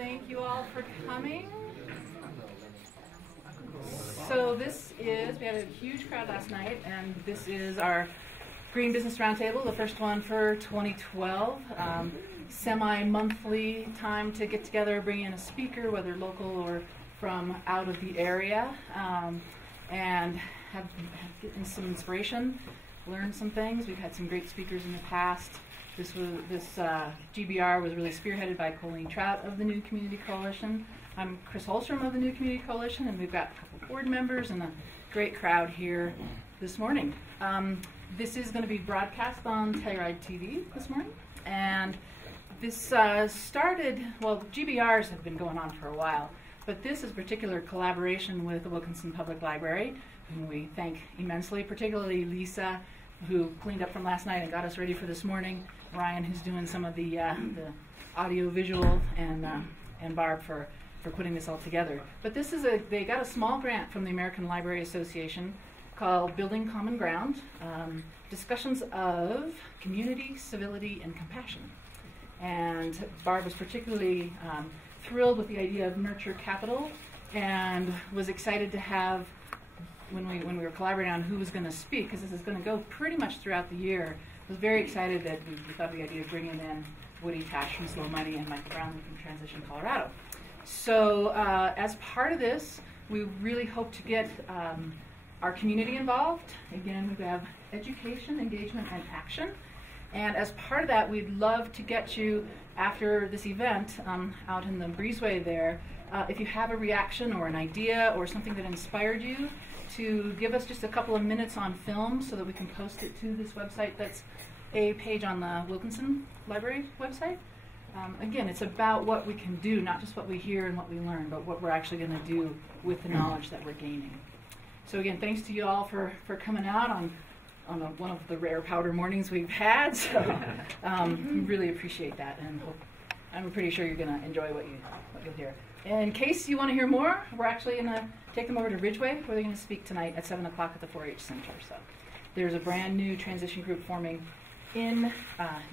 Thank you all for coming. So we had a huge crowd last night, and this is our Green Business Roundtable, the first one for 2012. Semi-monthly time to get together, bring in a speaker, whether local or from out of the area, and have gotten some inspiration, learn some things. We've had some great speakers in the past. This GBR was really spearheaded by Colleen Trout of the New Community Coalition. I'm Chris Holstrom of the New Community Coalition, and we've got a couple board members and a great crowd here this morning. This is going to be broadcast on Telluride TV this morning, and this started, well, GBRs have been going on for a while, but this is particular collaboration with the Wilkinson Public Library, whom we thank immensely, particularly Lisa, who cleaned up from last night and got us ready for this morning, Ryan, who's doing some of the audio visual, and Barb for putting this all together. But this is they got a small grant from the American Library Association called Building Common Ground, Discussions of Community, Civility, and Compassion. And Barb was particularly thrilled with the idea of nurture capital, and was excited to have, when we were collaborating on who was going to speak, because this is going to go pretty much throughout the year, was very excited that we thought of the idea of bringing in Woody Tash from Slow Money and Michael Brownlee from Transition Colorado. So as part of this, we really hope to get our community involved. Again, we have education, engagement, and action. And as part of that, we'd love to get you, after this event, out in the breezeway there, if you have a reaction or an idea or something that inspired you, to give us just a couple of minutes on film so that we can post it to this website. That's a page on the Wilkinson Library website. Again, it's about what we can do, not just what we hear and what we learn, but what we're actually going to do with the knowledge that we're gaining. So again, thanks to you all for coming out on one of the rare powder mornings we've had. So really appreciate that, and I'm pretty sure you're going to enjoy what you'll hear. In case you want to hear more, we're actually going to take them over to Ridgeway, where they're going to speak tonight at 7 o'clock at the 4-H Center. So there's a brand new transition group forming in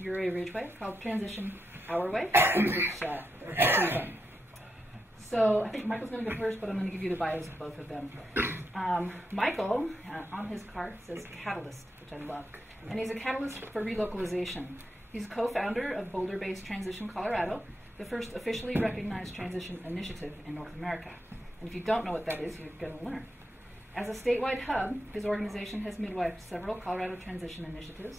Ouray Ridgeway called Transition Our Way, which are pretty fun. So I think Michael's going to go first, but I'm going to give you the bios of both of them. Michael, on his card, says Catalyst, which I love. And he's a catalyst for relocalization. He's co-founder of Boulder-based Transition Colorado, the first officially recognized transition initiative in North America. And if you don't know what that is, you're going to learn. As a statewide hub, his organization has midwifed several Colorado transition initiatives,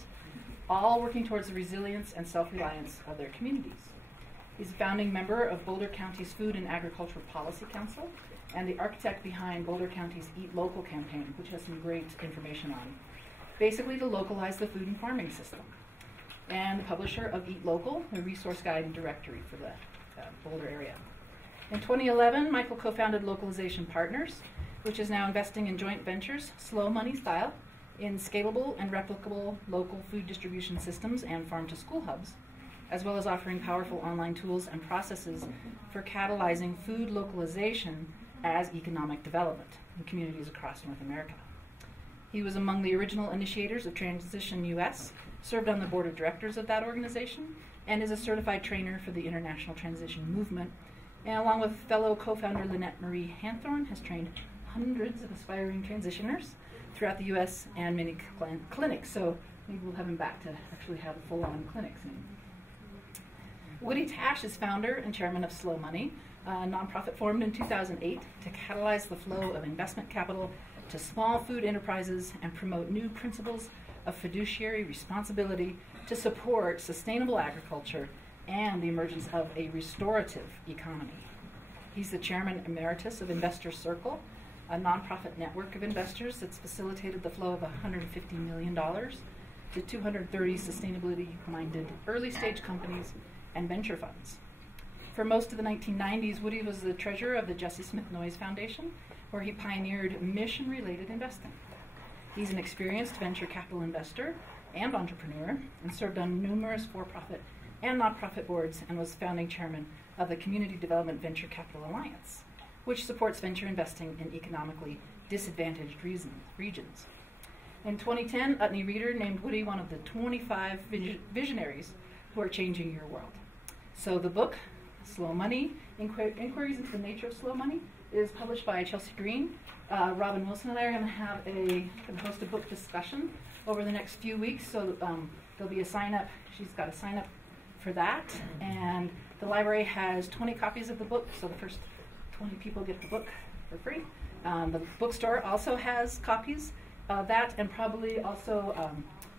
all working towards the resilience and self-reliance of their communities. He's a founding member of Boulder County's Food and Agricultural Policy Council, and the architect behind Boulder County's Eat Local campaign, which has some great information on, basically to localize the food and farming system. And the publisher of Eat Local, a resource guide and directory for the Boulder area. In 2011, Michael co-founded Localization Partners, which is now investing in joint ventures, slow money style, in scalable and replicable local food distribution systems and farm-to-school hubs, as well as offering powerful online tools and processes for catalyzing food localization as economic development in communities across North America. He was among the original initiators of Transition US, served on the board of directors of that organization, and is a certified trainer for the International Transition Movement, and along with fellow co-founder Lynette Marie Hanthorne, has trained hundreds of aspiring transitioners throughout the US and many clinics, so maybe we'll have him back to actually have a full-on clinic soon. Woody Tash is founder and chairman of Slow Money, a nonprofit formed in 2008 to catalyze the flow of investment capital to small food enterprises and promote new principles of fiduciary responsibility to support sustainable agriculture and the emergence of a restorative economy. He's the chairman emeritus of Investor Circle, a nonprofit network of investors that's facilitated the flow of $150 million to 230 sustainability-minded early-stage companies and venture funds. For most of the 1990s, Woody was the treasurer of the Jesse Smith Noyes Foundation, where he pioneered mission-related investing. He's an experienced venture capital investor and entrepreneur, and served on numerous for-profit and nonprofit boards, and was founding chairman of the Community Development Venture Capital Alliance, which supports venture investing in economically disadvantaged regions. In 2010, Utne Reader named Woody one of the 25 visionaries who are changing your world. So the book, Slow Money, Inquiries into the Nature of Slow Money, is published by Chelsea Green. Robin Wilson and I are going to host a book discussion over the next few weeks, so there'll be a sign-up. She's got a sign-up for that, and the library has 20 copies of the book, so the first 20 people get the book for free. The bookstore also has copies of that, and probably also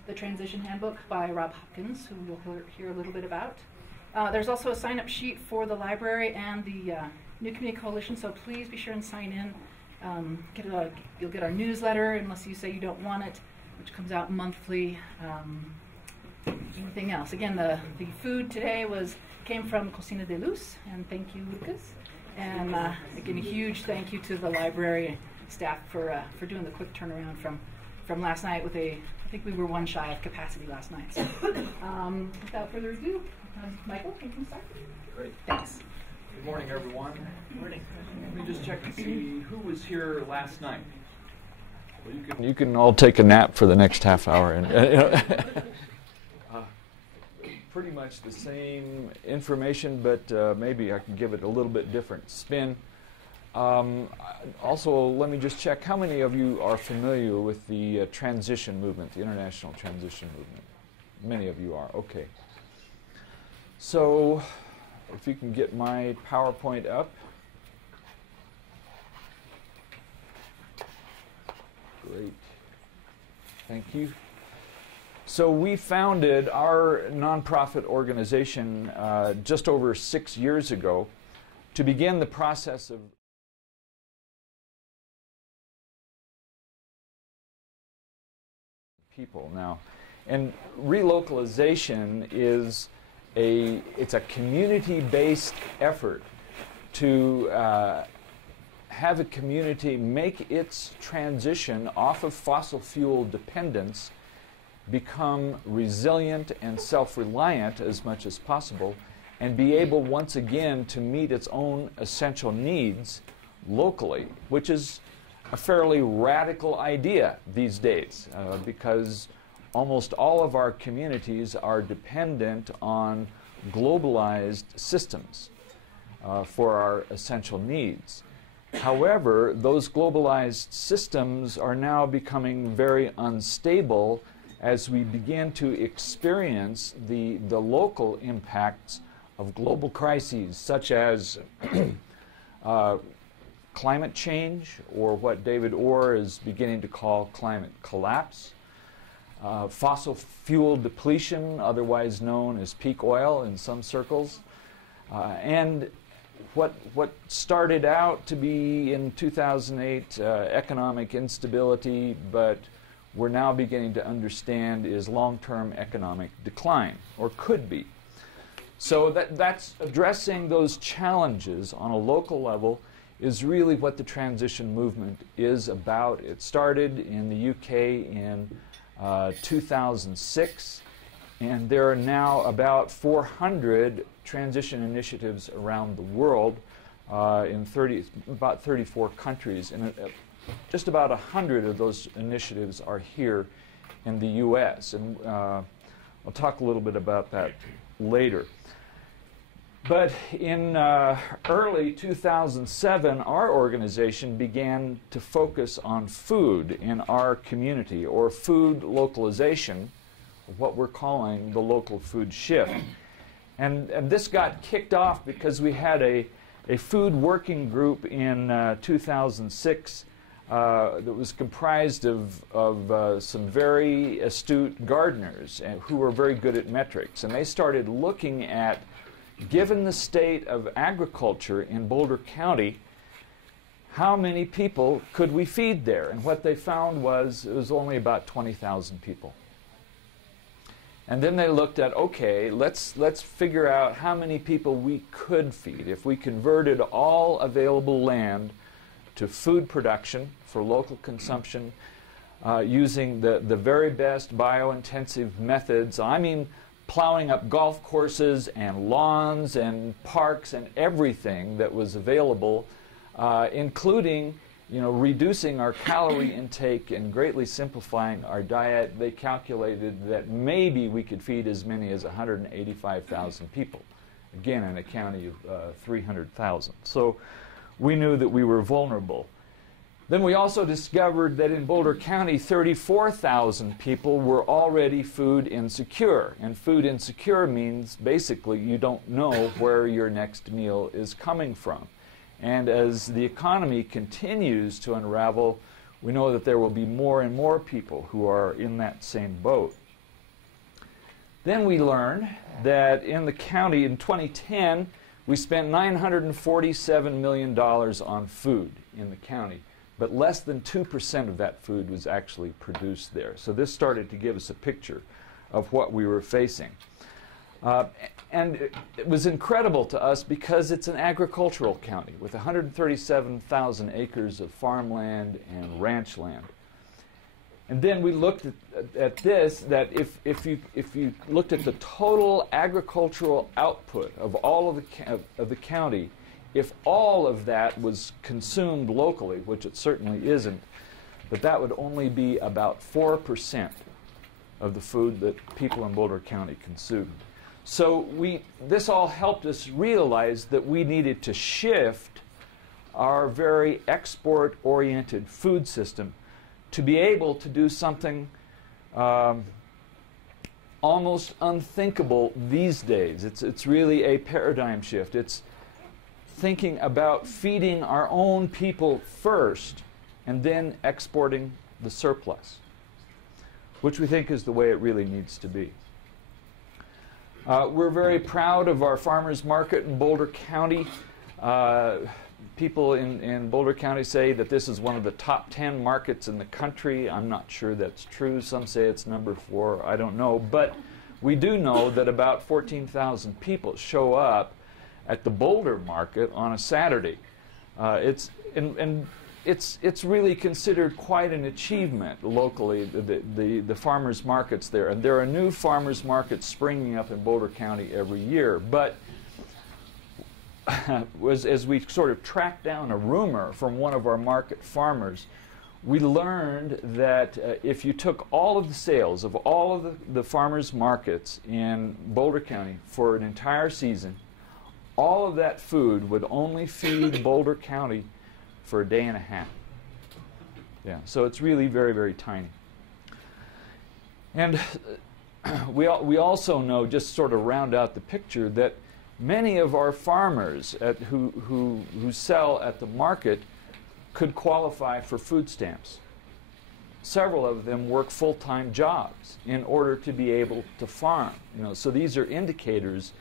the Transition Handbook by Rob Hopkins, who you'll hear a little bit about. There's also a sign-up sheet for the library and the New Community Coalition, so please be sure and sign in. You'll get our newsletter, unless you say you don't want it, which comes out monthly. Anything else? Again, the food today came from Cocina de Luz, and thank you, Lucas. And again, a huge thank you to the library staff for doing the quick turnaround from last night I think we were one shy of capacity last night. So, without further ado, Michael, can you start? Great. Thanks. Good morning, everyone. Good morning. Let me just check to see who was here last night. Well, you can all take a nap for the next half hour. And pretty much the same information, but maybe I can give it a little bit different spin. Also, let me just check, how many of you are familiar with the transition movement, the international transition movement? Many of you are, okay. So, if you can get my PowerPoint up. Great. Thank you. So we founded our nonprofit organization just over 6 years ago to begin the process of people now. And relocalization is it's a community-based effort to have a community make its transition off of fossil fuel dependence, become resilient and self-reliant as much as possible, and be able once again to meet its own essential needs locally, which is a fairly radical idea these days because almost all of our communities are dependent on globalized systems for our essential needs. However, those globalized systems are now becoming very unstable as we begin to experience the local impacts of global crises such as climate change, or what David Orr is beginning to call climate collapse, fossil fuel depletion, otherwise known as peak oil in some circles, and what started out to be in 2008 economic instability, but we're now beginning to understand is long-term economic decline, or could be. So that's addressing those challenges on a local level is really what the transition movement is about. It started in the UK in 2006, and there are now about 400 transition initiatives around the world in about 34 countries, and just about 100 of those initiatives are here in the US, and I'll talk a little bit about that later. But in early 2007, our organization began to focus on food in our community, or food localization, what we're calling the local food shift. And this got kicked off because we had a food working group in 2006 that was comprised of some very astute gardeners who were very good at metrics. And they started looking at, given the state of agriculture in Boulder County, how many people could we feed there? And what they found was it was only about 20,000 people. And then they looked at, okay, let's figure out how many people we could feed if we converted all available land to food production for local consumption using the very best biointensive methods. I mean, plowing up golf courses and lawns and parks and everything that was available, including reducing our calorie intake and greatly simplifying our diet. They calculated that maybe we could feed as many as 185,000 people again in a county of 300,000. So we knew that we were vulnerable. Then we also discovered that in Boulder County, 34,000 people were already food insecure. And food insecure means basically you don't know where your next meal is coming from. And as the economy continues to unravel, we know that there will be more and more people who are in that same boat. Then we learned that in the county in 2010, we spent $947 million on food in the county. But less than 2% of that food was actually produced there. So this started to give us a picture of what we were facing. And it was incredible to us because it's an agricultural county with 137,000 acres of farmland and ranch land. And then we looked at this, that if you looked at the total agricultural output of all of the county, if all of that was consumed locally, which it certainly isn't, but that would only be about 4% of the food that people in Boulder County consumed. So this all helped us realize that we needed to shift our very export-oriented food system to be able to do something almost unthinkable these days. It's really a paradigm shift. It's thinking about feeding our own people first and then exporting the surplus, which we think is the way it really needs to be. We're very proud of our farmers market in Boulder County. People in Boulder County say that this is one of the top 10 markets in the country. I'm not sure that's true. Some say it's number 4. I don't know. But we do know that about 14,000 people show up at the Boulder market on a Saturday. It's really considered quite an achievement locally, the farmers markets there. And there are new farmers markets springing up in Boulder County every year. But as we sort of tracked down a rumor from one of our market farmers, we learned that if you took all of the sales of all of the farmers markets in Boulder County for an entire season, all of that food would only feed Boulder County for a day and a half. Yeah, so it's really very, very tiny. And we also know, just sort of round out the picture, that many of our farmers who sell at the market could qualify for food stamps. Several of them work full-time jobs in order to be able to farm. So these are indicators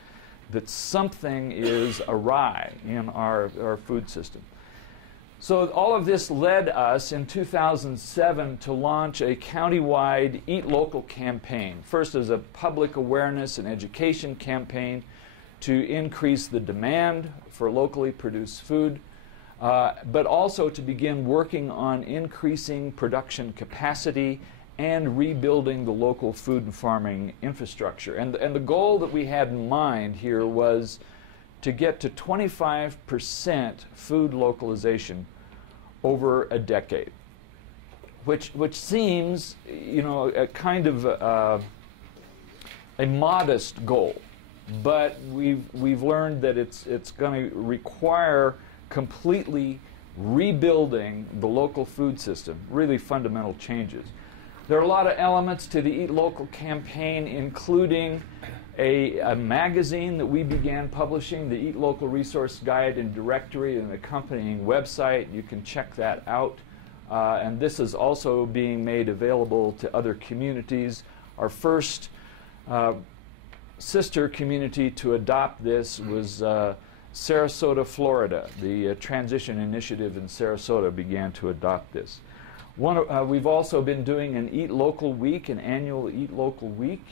that something is awry in our food system. So all of this led us in 2007 to launch a countywide Eat Local campaign. First as a public awareness and education campaign to increase the demand for locally produced food, but also to begin working on increasing production capacity and rebuilding the local food and farming infrastructure. And the goal that we had in mind here was to get to 25% food localization over a decade, which seems, a kind of a modest goal. But we've learned that it's going to require completely rebuilding the local food system, really fundamental changes. There are a lot of elements to the Eat Local campaign, including a magazine that we began publishing, the Eat Local Resource Guide and Directory, and accompanying website. You can check that out. And this is also being made available to other communities. Our first sister community to adopt this was Sarasota, Florida. The Transition Initiative in Sarasota began to adopt this. We've also been doing an Eat Local Week, an annual Eat Local Week.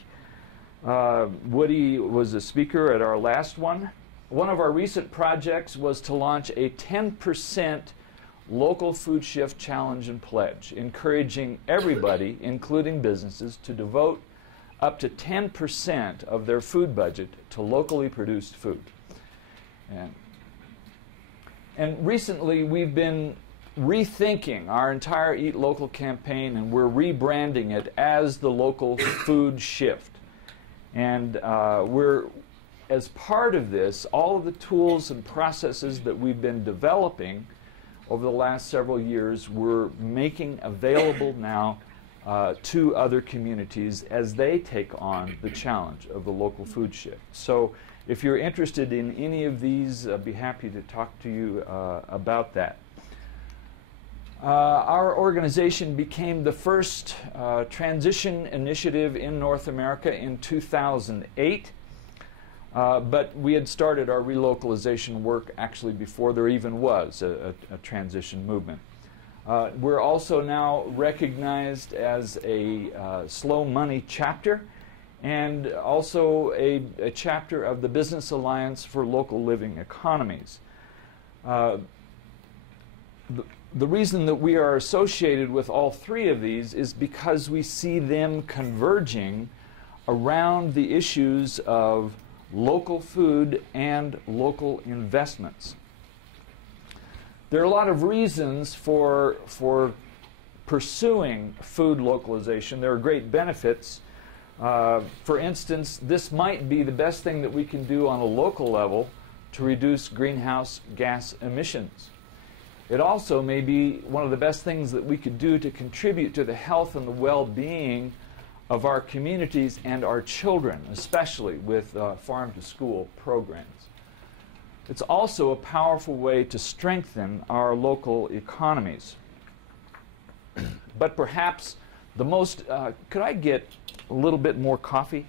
Woody was a speaker at our last one. One of our recent projects was to launch a 10% local food shift challenge and pledge, encouraging everybody, including businesses, to devote up to 10% of their food budget to locally produced food. And recently we've been rethinking our entire Eat Local campaign, and we're rebranding it as the Local Food Shift. And we're as part of this, all of the tools and processes that we've been developing over the last several years, we're making available now to other communities as they take on the challenge of the local food shift. So if you're interested in any of these, I'd be happy to talk to you about that. Our organization became the first transition initiative in North America in 2008, but we had started our relocalization work actually before there even was a transition movement. We're also now recognized as a slow money chapter and also a chapter of the Business Alliance for Local Living Economies. The reason that we are associated with all three of these is because we see them converging around the issues of local food and local investments. There are a lot of reasons for pursuing food localization. There are great benefits. For instance, this might be the best thing that we can do on a local level to reduce greenhouse gas emissions. It also may be one of the best things that we could do to contribute to the health and the well-being of our communities and our children, especially with farm-to-school programs. It's also a powerful way to strengthen our local economies. But perhaps the most, could I get a little bit more coffee?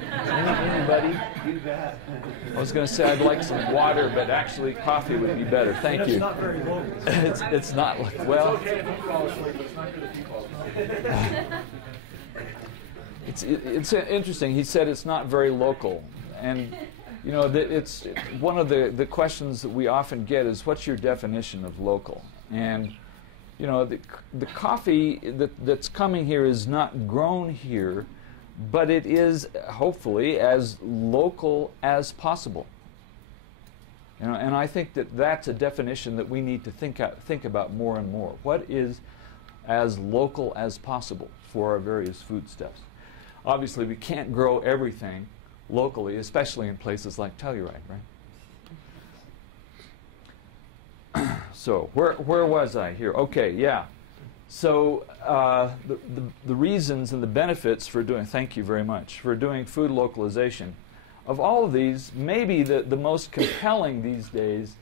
Anybody? I was going to say I'd like some water, but actually coffee would be better. Thank you. It's not very local. It's not like, well. It's okay if you fall asleep, but it's not good if you fall asleep. It's interesting. He said it's not very local, and you know it's one of the questions that we often get is, what's your definition of local? And you know the coffee that's coming here is not grown here, but it is hopefully as local as possible. You know, and I think that that's a definition that we need to think about more and more. What is as local as possible for our various foodstuffs? Obviously, we can't grow everything locally, especially in places like Telluride, right? So, where was I here? Okay, yeah. So, the reasons and the benefits for doing, thank you very much, for doing food localization. Of all of these, maybe the most compelling these days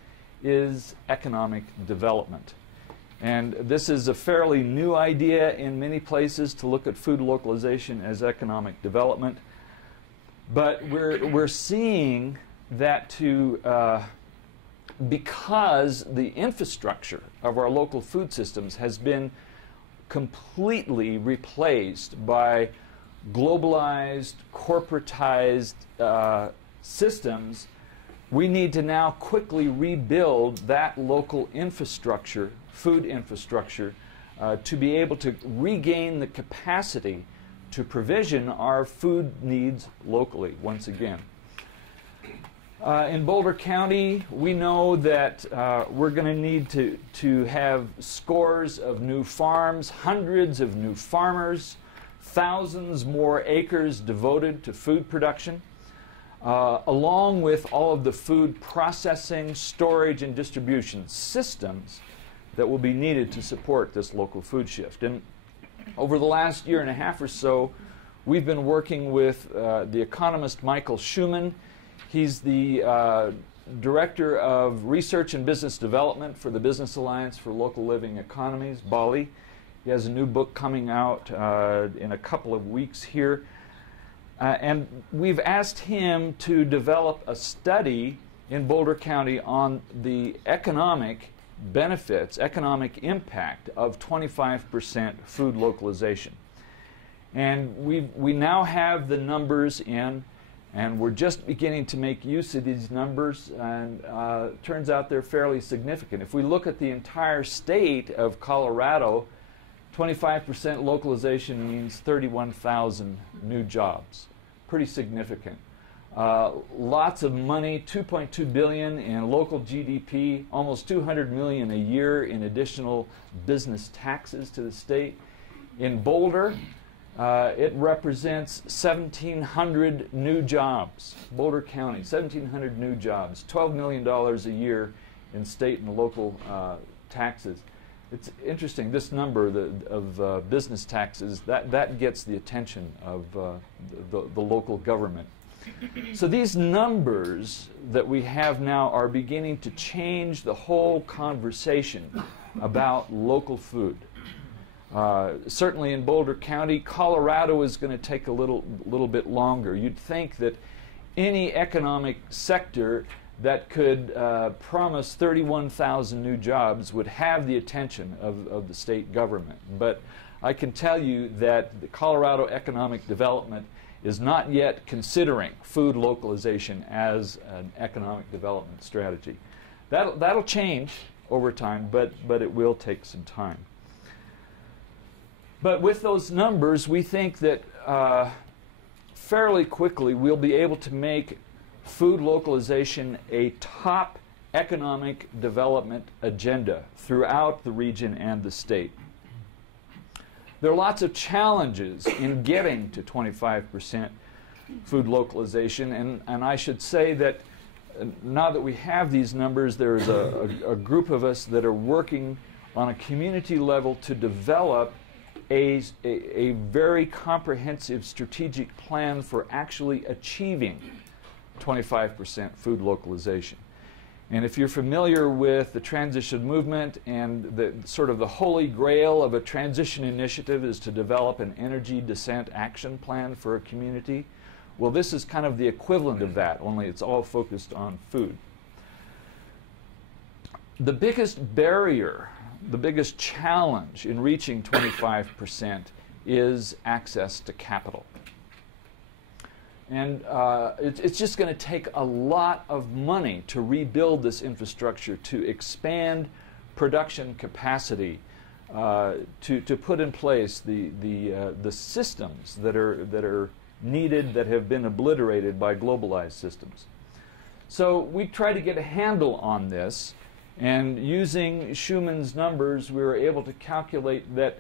is economic development. And this is a fairly new idea in many places to look at food localization as economic development. But we're seeing that because the infrastructure of our local food systems has been completely replaced by globalized, corporatized systems, we need to now quickly rebuild that local infrastructure, food infrastructure, to be able to regain the capacity to provision our food needs locally once again. In Boulder County, we know that we're going to need to have scores of new farms, hundreds of new farmers, thousands more acres devoted to food production, along with all of the food processing, storage, and distribution systems that will be needed to support this local food shift. And over the last year and a half or so, we've been working with the economist Michael Schuman. He's the Director of Research and Business Development for the Business Alliance for Local Living Economies, BALI. He has a new book coming out in a couple of weeks here. And we've asked him to develop a study in Boulder County on the economic benefits, economic impact of 25% food localization. And we now have the numbers in, and we're just beginning to make use of these numbers, and it turns out they're fairly significant. If we look at the entire state of Colorado, 25% localization means 31,000 new jobs. Pretty significant. Lots of money, $2.2 billion in local GDP, almost $200 million a year in additional business taxes to the state. In Boulder, It represents 1,700 new jobs. Boulder County, 1,700 new jobs, $12 million a year in state and local taxes. It's interesting, this number of business taxes, that gets the attention of the local government. So these numbers that we have now are beginning to change the whole conversation about local food. Certainly in Boulder County, Colorado is going to take a little bit longer. You'd think that any economic sector that could promise 31,000 new jobs would have the attention of the state government. But I can tell you that the Colorado Economic Development is not yet considering food localization as an economic development strategy. That'll change over time, but it will take some time. But with those numbers, we think that fairly quickly we'll be able to make food localization a top economic development agenda throughout the region and the state. There are lots of challenges in getting to 25% food localization, and I should say that now that we have these numbers, there's a group of us that are working on a community level to develop a very comprehensive strategic plan for actually achieving 25% food localization. And if you're familiar with the transition movement and the sort of the holy grail of a transition initiative is to develop an energy descent action plan for a community, well, this is kind of the equivalent of that, only it's all focused on food. The biggest barrier, the biggest challenge in reaching 25% is access to capital. And it's just going to take a lot of money to rebuild this infrastructure, to expand production capacity, to put in place the systems that are needed, that have been obliterated by globalized systems. So we try to get a handle on this, and using Schumann's numbers, we were able to calculate that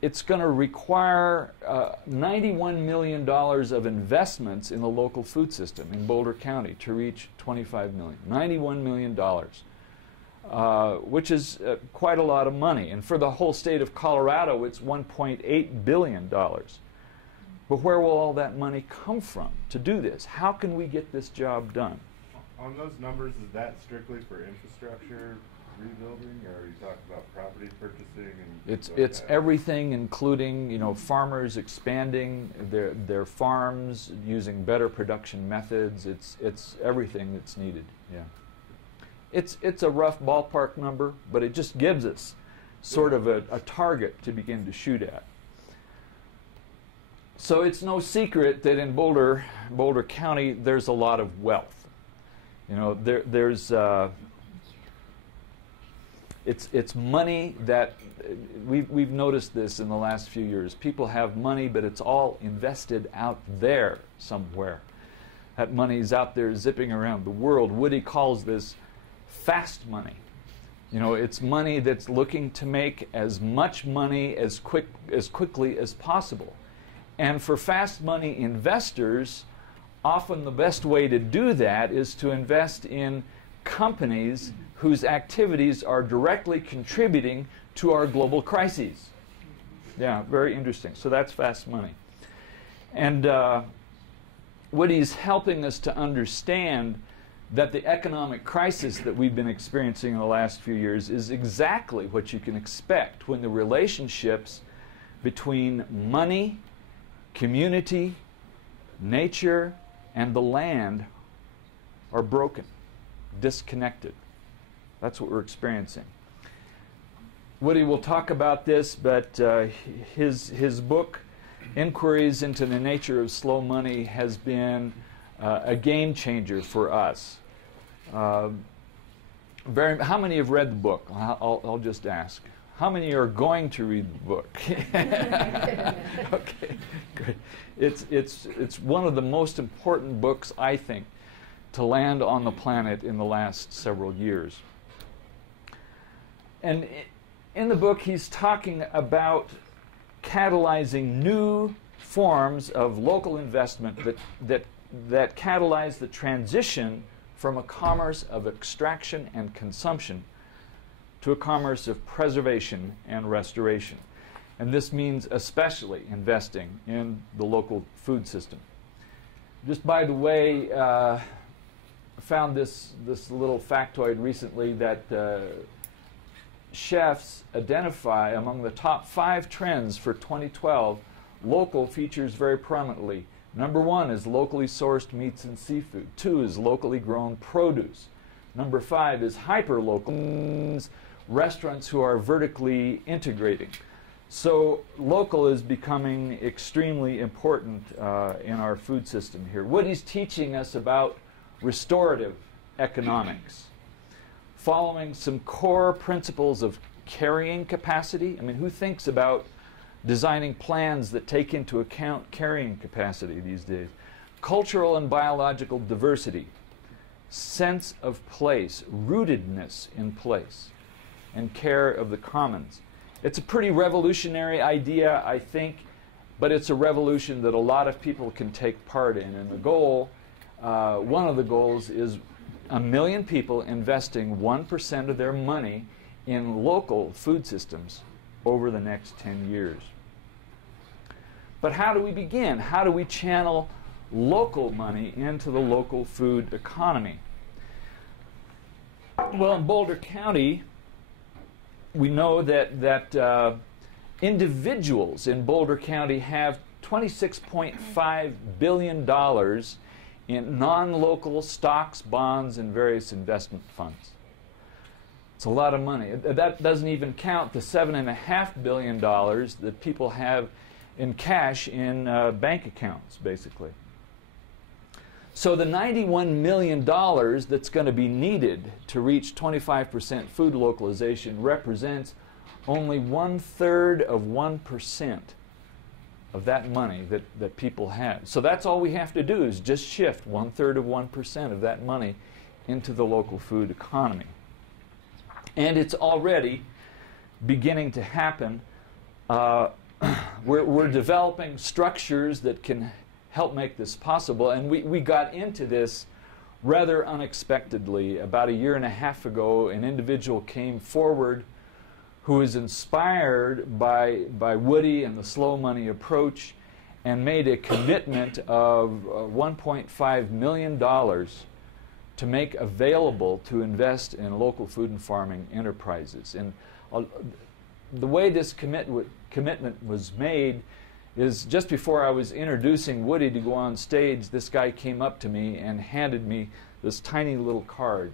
it's going to require $91 million of investments in the local food system in Boulder County to reach 25 million. $91 million, which is quite a lot of money. And for the whole state of Colorado, it's $1.8 billion. But where will all that money come from to do this? How can we get this job done? On those numbers, is that strictly for infrastructure rebuilding, or are you talking about property purchasing? And it's everything, including farmers expanding their farms, using better production methods. It's everything that's needed. Yeah, it's a rough ballpark number, but it just gives us sort of a target to begin to shoot at. So it's no secret that in Boulder County, there's a lot of wealth. It's money that we've noticed this in the last few years. People have money, but it's all invested out there somewhere. That money is out there zipping around the world. Woody calls this fast money. It's money that's looking to make as much money as quickly as possible. And for fast money investors, often the best way to do that is to invest in companies whose activities are directly contributing to our global crises. Yeah, very interesting. So that's fast money. And Woody's helping us to understand that the economic crisis that we've been experiencing in the last few years is exactly what you can expect when the relationships between money, community, nature, and the land are broken, disconnected. That's what we're experiencing. Woody will talk about this, but his book, Inquiries into the Nature of Slow Money, has been a game changer for us. How many have read the book? I'll just ask. How many are going to read the book? Okay, great. It's one of the most important books, I think, to land on the planet in the last several years. And in the book, he's talking about catalyzing new forms of local investment that catalyze the transition from a commerce of extraction and consumption to a commerce of preservation and restoration. And this means especially investing in the local food system. Just by the way, I found this little factoid recently that chefs identify among the top 5 trends for 2012, local features very prominently. Number 1 is locally sourced meats and seafood. 2 is locally grown produce. Number 5 is hyper-local, restaurants who are vertically integrating. So local is becoming extremely important in our food system here. Woody's teaching us about restorative economics, following some core principles of carrying capacity. I mean, who thinks about designing plans that take into account carrying capacity these days? Cultural and biological diversity, sense of place, rootedness in place, and care of the commons. It's a pretty revolutionary idea, I think, but it's a revolution that a lot of people can take part in. And the goal, one of the goals is 1 million people investing 1% of their money in local food systems over the next 10 years. But how do we begin? How do we channel local money into the local food economy? Well, in Boulder County, we know that individuals in Boulder County have $26.5 billion in non-local stocks, bonds, and various investment funds. It's a lot of money. That doesn't even count the $7.5 billion that people have in cash in bank accounts, basically. So the $91 million that's going to be needed to reach 25% food localization represents only 1/3 of 1% of that money that people have. So that's all we have to do is just shift 1/3 of 1% of that money into the local food economy. And it's already beginning to happen. We're developing structures that can help make this possible, and we got into this rather unexpectedly. About 1.5 years ago, an individual came forward who was inspired by Woody and the slow money approach and made a commitment of $1.5 million to make available to invest in local food and farming enterprises. And the way this commitment was made is just before I was introducing Woody to go on stage, this guy came up to me and handed me this tiny little card.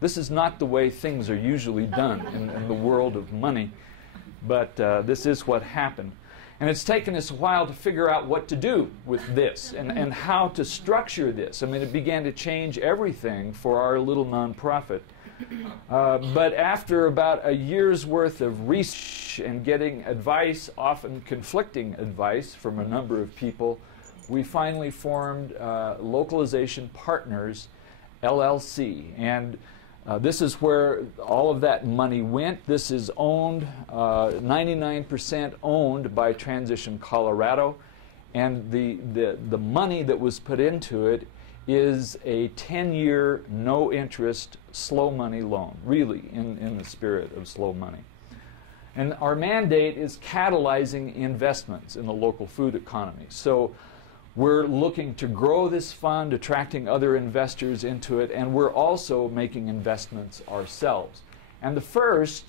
This is not the way things are usually done in the world of money, but this is what happened. And it's taken us a while to figure out what to do with this and how to structure this. I mean, it began to change everything for our little nonprofit. But after about 1 year's worth of research and getting advice, often conflicting advice from a number of people, we finally formed Localization Partners, LLC. And this is where all of that money went. This is owned, 99% owned by Transition Colorado. And the money that was put into it is a 10-year, no-interest, slow money loan, really in the spirit of slow money. And our mandate is catalyzing investments in the local food economy. So we're looking to grow this fund, attracting other investors into it, and we're also making investments ourselves. And the first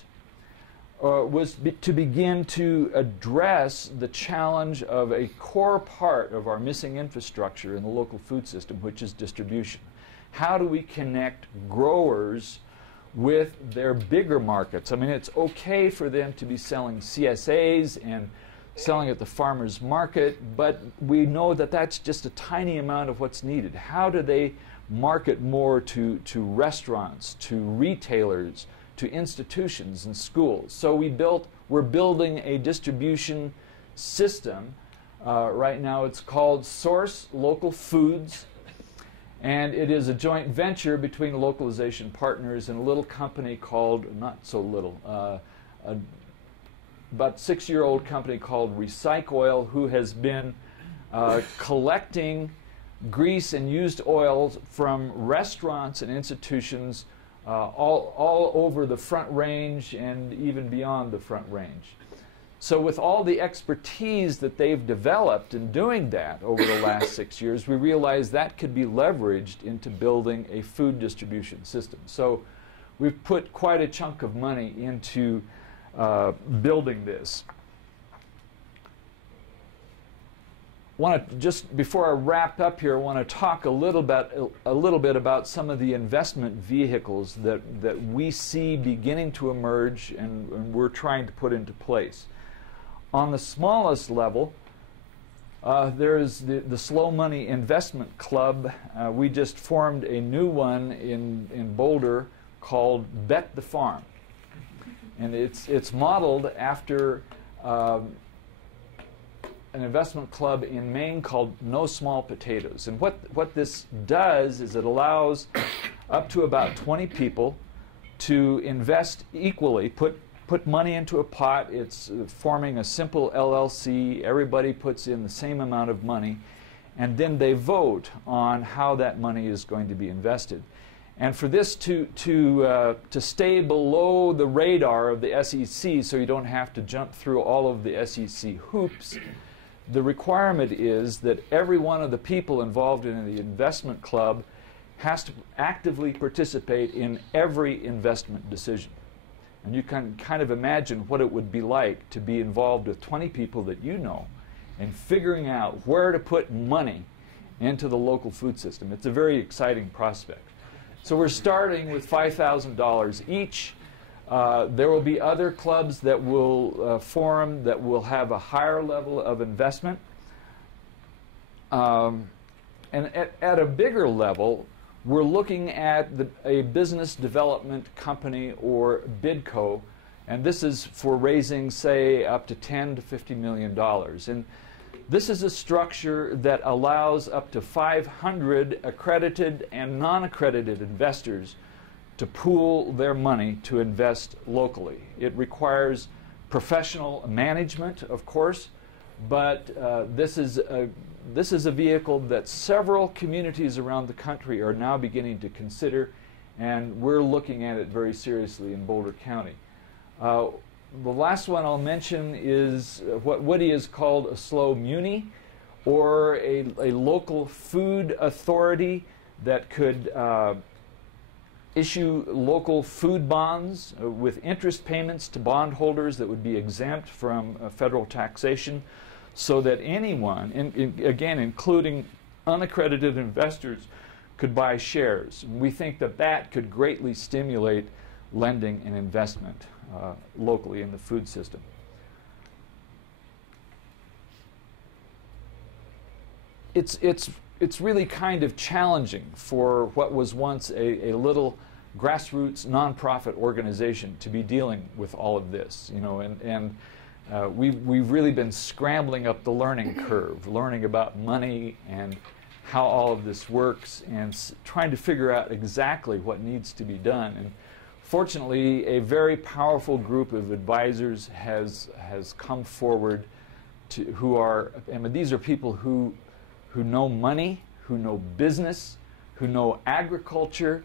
was to begin to address the challenge of a core part of our missing infrastructure in the local food system, which is distribution. How do we connect growers with their bigger markets? I mean, it's okay for them to be selling CSAs and selling at the farmer's market, but we know that that's just a tiny amount of what's needed. How do they market more to restaurants, to retailers, to institutions and schools? So we're building a distribution system. Right now it's called Source Local Foods, and it is a joint venture between Localization Partners and a little company called, not so little, about 6-year-old company called Recycoil, who has been collecting grease and used oils from restaurants and institutions all over the Front Range and even beyond the Front Range. So with all the expertise that they've developed in doing that over the last 6 years, we realized that could be leveraged into building a food distribution system. So we've put quite a chunk of money into building this. Just before I wrap up here, I want to talk a little bit about some of the investment vehicles that we see beginning to emerge and we're trying to put into place. On the smallest level, there's the Slow Money Investment Club. We just formed a new one in Boulder called Bet the Farm. And it's modeled after an investment club in Maine called No Small Potatoes. And what this does is it allows up to about 20 people to invest equally, put money into a pot. It's forming a simple LLC. Everybody puts in the same amount of money, and then they vote on how that money is going to be invested. And for this to stay below the radar of the SEC, so you don't have to jump through all of the SEC hoops, the requirement is that every one of the people involved in the investment club has to actively participate in every investment decision. And you can kind of imagine what it would be like to be involved with 20 people that you know and figuring out where to put money into the local food system. It's a very exciting prospect. So we're starting with $5,000 each. There will be other clubs that will form that will have a higher level of investment. And at a bigger level, we're looking at a business development company or BidCo, and this is for raising, say, up to $10 to $50 million. And this is a structure that allows up to 500 accredited and non-accredited investors to pool their money to invest locally. It requires professional management, of course, but this is a vehicle that several communities around the country are now beginning to consider, and we're looking at it very seriously in Boulder County. The last one I'll mention is what Woody has called a slow muni, or a local food authority that could issue local food bonds with interest payments to bondholders that would be exempt from federal taxation, so that anyone, again including unaccredited investors, could buy shares. We think that that could greatly stimulate lending and investment locally in the food system. It's really kind of challenging for what was once a little grassroots nonprofit organization to be dealing with all of this, you know, and we've really been scrambling up the learning curve, learning about money and how all of this works, and trying to figure out exactly what needs to be done. And fortunately, a very powerful group of advisors has come forward these are people who know money, who know business, who know agriculture,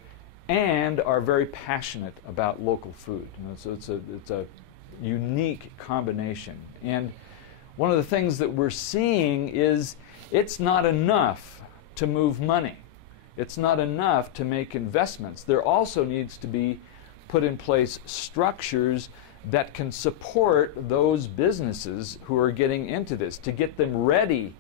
and are very passionate about local food. You know, so it's a unique combination. And one of the things that we're seeing is it's not enough to move money. It's not enough to make investments. There also needs to be put in place structures that can support those businesses who are getting into this, to get them ready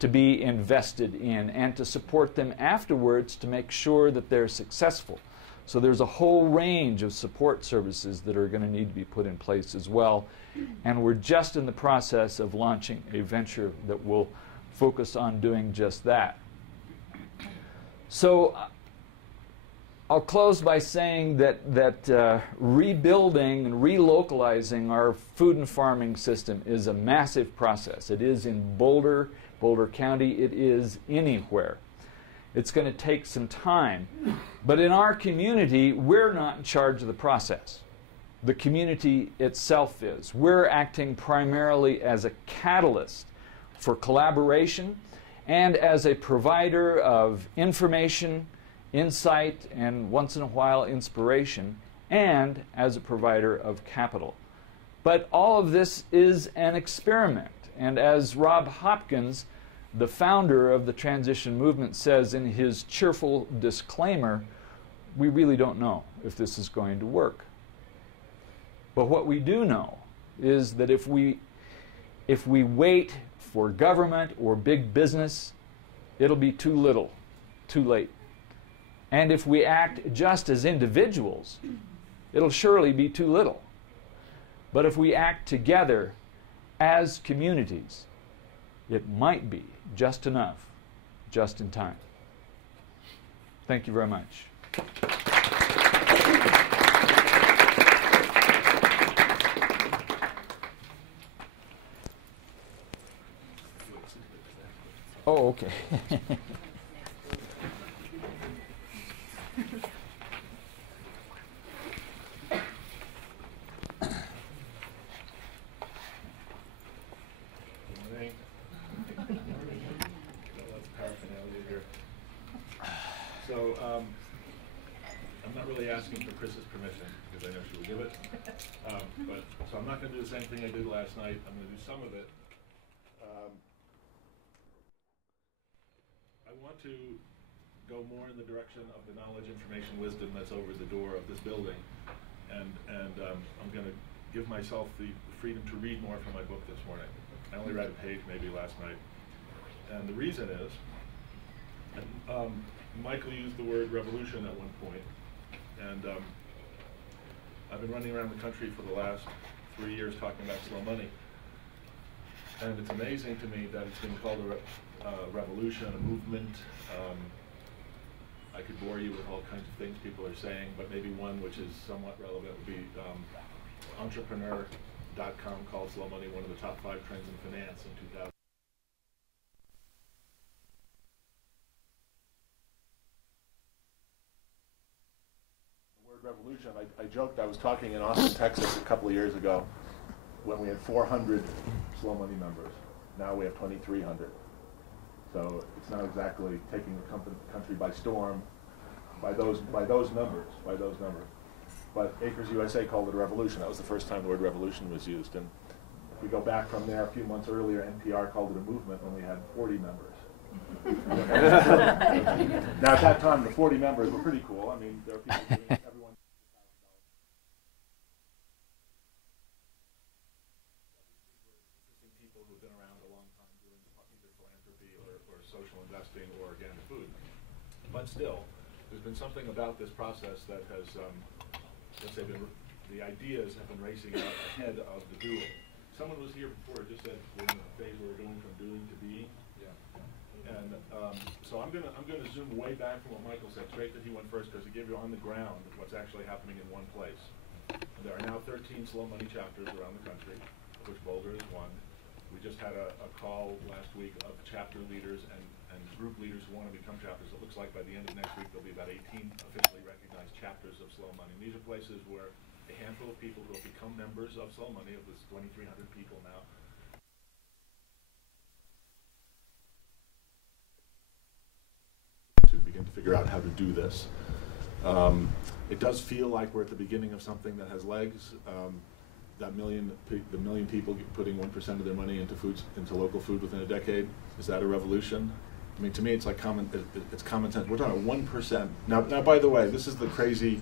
to be invested in and to support them afterwards to make sure that they're successful. So there's a whole range of support services that are going to need to be put in place as well. And we're just in the process of launching a venture that will focus on doing just that. So I'll close by saying that rebuilding and relocalizing our food and farming system is a massive process. It is in Boulder County. It is anywhere. It's going to take some time. But in our community, we're not in charge of the process. the community itself is. We're acting primarily as a catalyst for collaboration and as a provider of information, insight, and once in a while inspiration, and as a provider of capital. But all of this is an experiment, and as Rob Hopkins, the founder of the transition movement, says in his cheerful disclaimer, we really don't know if this is going to work. But what we do know is that if we wait for government or big business, it'll be too little, too late. And if we act just as individuals, it'll surely be too little. But if we act together as communities, it might be just enough, just in time. Thank you very much. Oh, okay. So, I'm not really asking for Chris's permission, because I know she will give it. So I'm not going to do the same thing I did last night. I'm going to do some of it. I want to go more in the direction of the knowledge, information, wisdom that's over the door of this building. And I'm going to give myself the freedom to read more from my book this morning. I only read a page maybe last night. And the reason is, Michael used the word revolution at one point, and I've been running around the country for the last 3 years talking about slow money. And it's amazing to me that it's been called a revolution, a movement. I could bore you with all kinds of things people are saying, but maybe one which is somewhat relevant would be Entrepreneur.com called slow money one of the top 5 trends in finance in 2000. Revolution. I joked I was talking in Austin, Texas a couple of years ago when we had 400 slow money members. Now we have 2,300. So it's not exactly taking the country by storm by those numbers. But Acres USA called it a revolution. That was the first time the word revolution was used. And if we go back from there, a few months earlier, NPR called it a movement when we had 40 members. Now at that time, the 40 members were pretty cool. I mean, there were people doing everyone. People who've been around a long time doing either philanthropy or social investing or organic food. But still, there's been something about this process that has, let's say, the ideas have been racing out ahead of the doing. Someone was here before, just said we're in a phase where we're going from doing to being. And so I'm gonna zoom way back from what Michael said, straight that he went first, because he gave you on the ground what's actually happening in one place. There are now 13 slow money chapters around the country, of which Boulder is one. We just had a call last week of chapter leaders and group leaders who want to become chapters. It looks like by the end of next week there'll be about 18 officially recognized chapters of slow money. And these are places where a handful of people who have become members of slow money, of this 2,300 people now, to begin to figure out how to do this. It does feel like we're at the beginning of something that has legs. The million people putting 1% of their money into local food within a decade. Is that a revolution? I mean, to me, it's like it's common sense. We're talking 1%. Now, by the way, this is the crazy.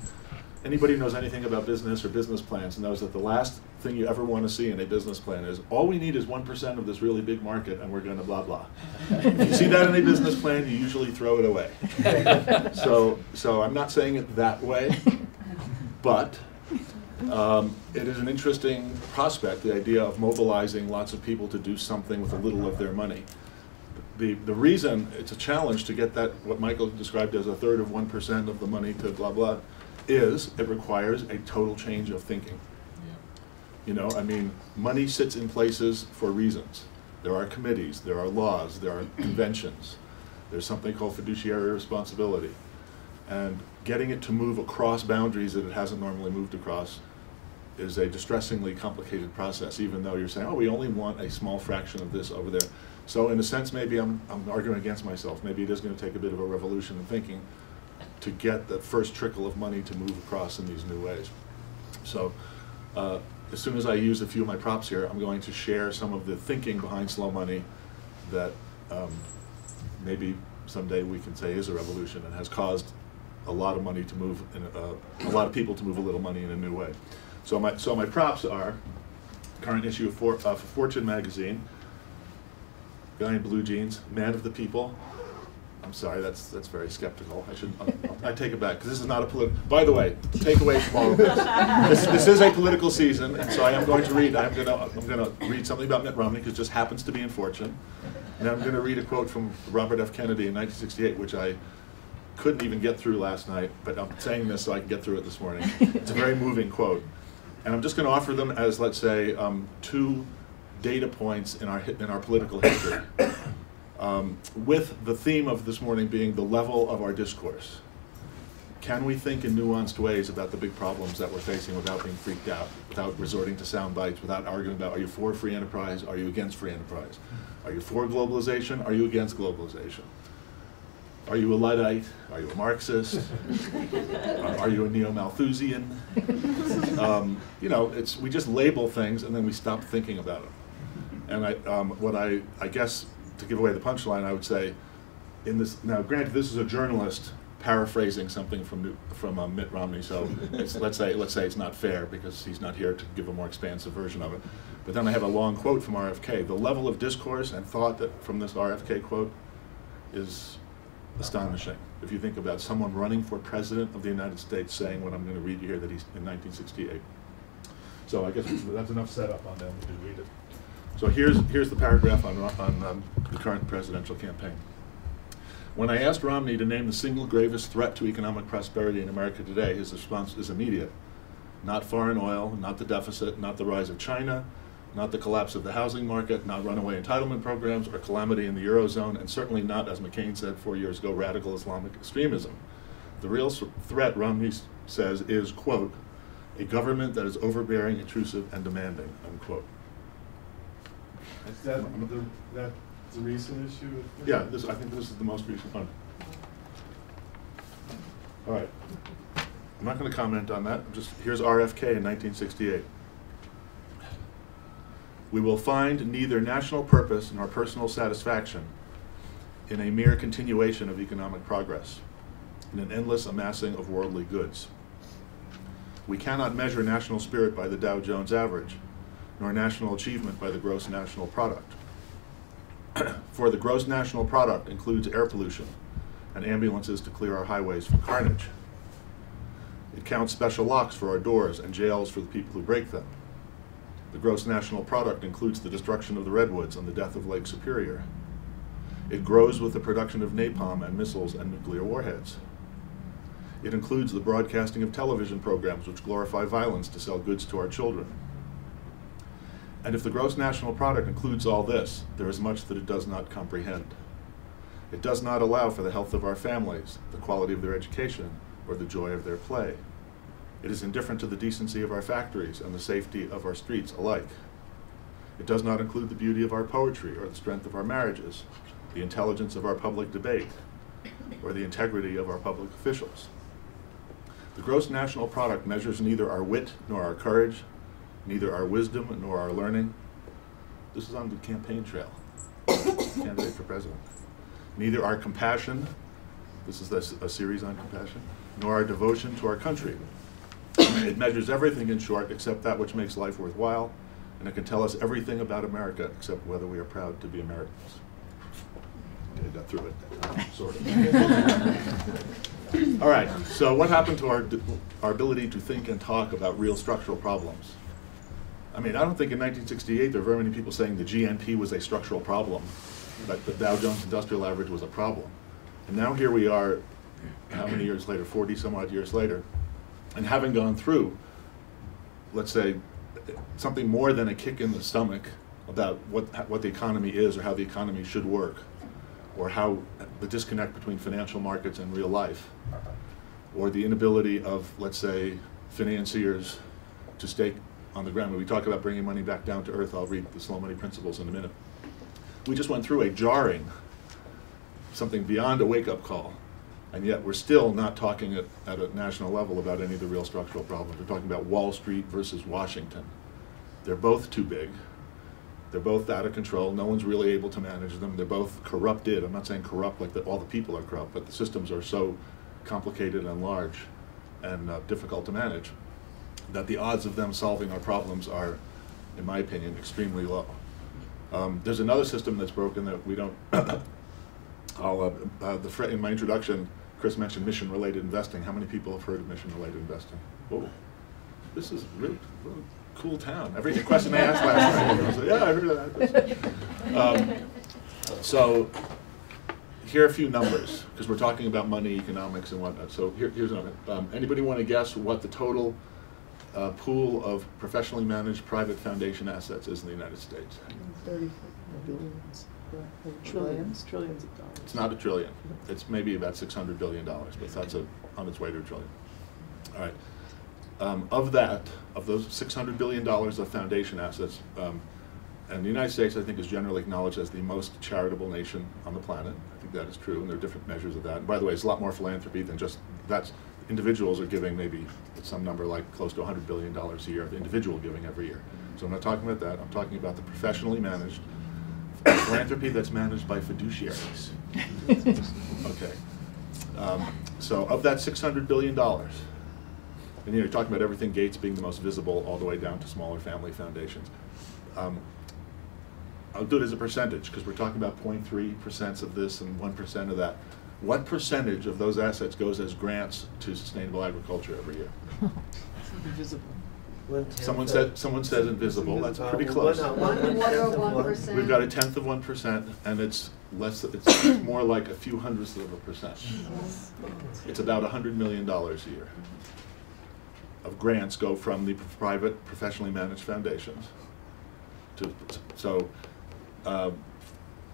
Anybody who knows anything about business or business plans knows that the last thing you ever want to see in a business plan is all we need is 1% of this really big market, and we're going to blah blah. If you see that in a business plan, you usually throw it away. So I'm not saying it that way, but it is an interesting prospect, the idea of mobilizing lots of people to do something with a little of their money. The reason it's a challenge to get that, what Michael described as a third of 1% of the money to blah blah, is it requires a total change of thinking. You know, I mean, money sits in places for reasons. There are committees, there are laws, there are conventions. There's something called fiduciary responsibility. And getting it to move across boundaries that it hasn't normally moved across is a distressingly complicated process, even though you're saying, oh, we only want a small fraction of this over there. So in a sense, maybe I'm arguing against myself. Maybe it is going to take a bit of a revolution in thinking to get the first trickle of money to move across in these new ways. So as soon as I use a few of my props here, I'm going to share some of the thinking behind slow money that maybe someday we can say is a revolution and has caused a lot of money to move, a lot of people to move a little money in a new way. So my props are current issue of Fortune magazine, guy in blue jeans, man of the people. I'm sorry, that's very skeptical. I take it back, because this is not a political. By the way, take away from all of this. This is a political season, and so I am going to read. I'm going to read something about Mitt Romney, because it just happens to be in Fortune, and I'm going to read a quote from Robert F. Kennedy in 1968, which I couldn't even get through last night, but I'm saying this so I can get through it this morning. It's a very moving quote, and I'm just going to offer them as, let's say, two data points in our political history. With the theme of this morning being the level of our discourse. Can we think in nuanced ways about the big problems that we're facing without being freaked out, without resorting to sound bites, without arguing about, are you for free enterprise, are you against free enterprise? Are you for globalization, are you against globalization? Are you a Luddite, are you a Marxist? Are you a neo-Malthusian? You know, we just label things and then we stop thinking about them. And I guess, to give away the punchline, I would say, now granted, this is a journalist paraphrasing something from Mitt Romney, so let's say it's not fair because he's not here to give a more expansive version of it. But then I have a long quote from RFK. The level of discourse and thought from this RFK quote is astonishing. If you think about someone running for president of the United States saying what I'm going to read you here, that he's in 1968. So I guess that's enough setup on them to read it. So here's the paragraph on the current presidential campaign. When I asked Romney to name the single gravest threat to economic prosperity in America today, his response is immediate. Not foreign oil, not the deficit, not the rise of China, not the collapse of the housing market, not runaway entitlement programs or calamity in the Eurozone, and certainly not, as McCain said 4 years ago, radical Islamic extremism. The real threat, Romney says, is, quote, a government that is overbearing, intrusive, and demanding, unquote. Is that the recent issue? Yeah, I think this is the most recent one. All right. I'm not going to comment on that. Here's RFK in 1968. We will find neither national purpose nor personal satisfaction in a mere continuation of economic progress, in an endless amassing of worldly goods. We cannot measure national spirit by the Dow Jones average, nor national achievement by the gross national product. For the gross national product includes air pollution and ambulances to clear our highways from carnage. It counts special locks for our doors and jails for the people who break them. The gross national product includes the destruction of the redwoods and the death of Lake Superior. It grows with the production of napalm and missiles and nuclear warheads. It includes the broadcasting of television programs which glorify violence to sell goods to our children. And if the gross national product includes all this, there is much that it does not comprehend. It does not allow for the health of our families, the quality of their education, or the joy of their play. It is indifferent to the decency of our factories and the safety of our streets alike. It does not include the beauty of our poetry or the strength of our marriages, the intelligence of our public debate, or the integrity of our public officials. The gross national product measures neither our wit nor our courage, neither our wisdom nor our learning. This is on the campaign trail, candidate for president. Neither our compassion, this is a series on compassion, nor our devotion to our country. It measures everything, in short, except that which makes life worthwhile, and it can tell us everything about America except whether we are proud to be Americans. Okay, got through it, sort of. All right, so what happened to our ability to think and talk about real structural problems? I mean, I don't think in 1968 there were very many people saying the GNP was a structural problem, that the Dow Jones Industrial Average was a problem. And now here we are, how many years later, 40 some odd years later, and having gone through, let's say, something more than a kick in the stomach about what the economy is or how the economy should work, or how the disconnect between financial markets and real life, or the inability of, let's say, financiers to stake on the ground. When we talk about bringing money back down to earth, I'll read the slow money principles in a minute. We just went through a jarring, something beyond a wake-up call, and yet we're still not talking at a national level about any of the real structural problems. We're talking about Wall Street versus Washington. They're both too big. They're both out of control. No one's really able to manage them. They're both corrupted. I'm not saying corrupt like all the people are corrupt, but the systems are so complicated and large and difficult to manage that the odds of them solving our problems are, in my opinion, extremely low. There's another system that's broken that we don't. In my introduction, Chris mentioned mission-related investing. How many people have heard of mission-related investing? Oh, this is really cool town. Every question they asked last night, I was like, yeah, I heard of that. So here are a few numbers, because we're talking about money, economics, and whatnot. So here's another. Anybody want to guess what the total pool of professionally managed private foundation assets is in the United States? 30 billions, trillions of dollars. It's not a trillion. It's maybe about $600 billion, but that's on its way to a trillion. All right. Of those $600 billion of foundation assets, and the United States, I think, is generally acknowledged as the most charitable nation on the planet. I think that is true, and there are different measures of that. And by the way, it's a lot more philanthropy than just that's. Individuals are giving maybe some number like close to $100 billion a year of individual giving every year. So I'm not talking about that. I'm talking about the professionally managed philanthropy that's managed by fiduciaries. Okay. So of that $600 billion, and you're talking about everything Gates being the most visible all the way down to smaller family foundations. I'll do it as a percentage because we're talking about 0.3% of this and 1% of that. What percentage of those assets goes as grants to sustainable agriculture every year? Invisible. Someone said invisible. That's pretty close. 1%. We've got 1/10 of 1%, and it's less. It's more like a few hundredths of a percent. It's about $100 million a year of grants go from the private, professionally managed foundations. So I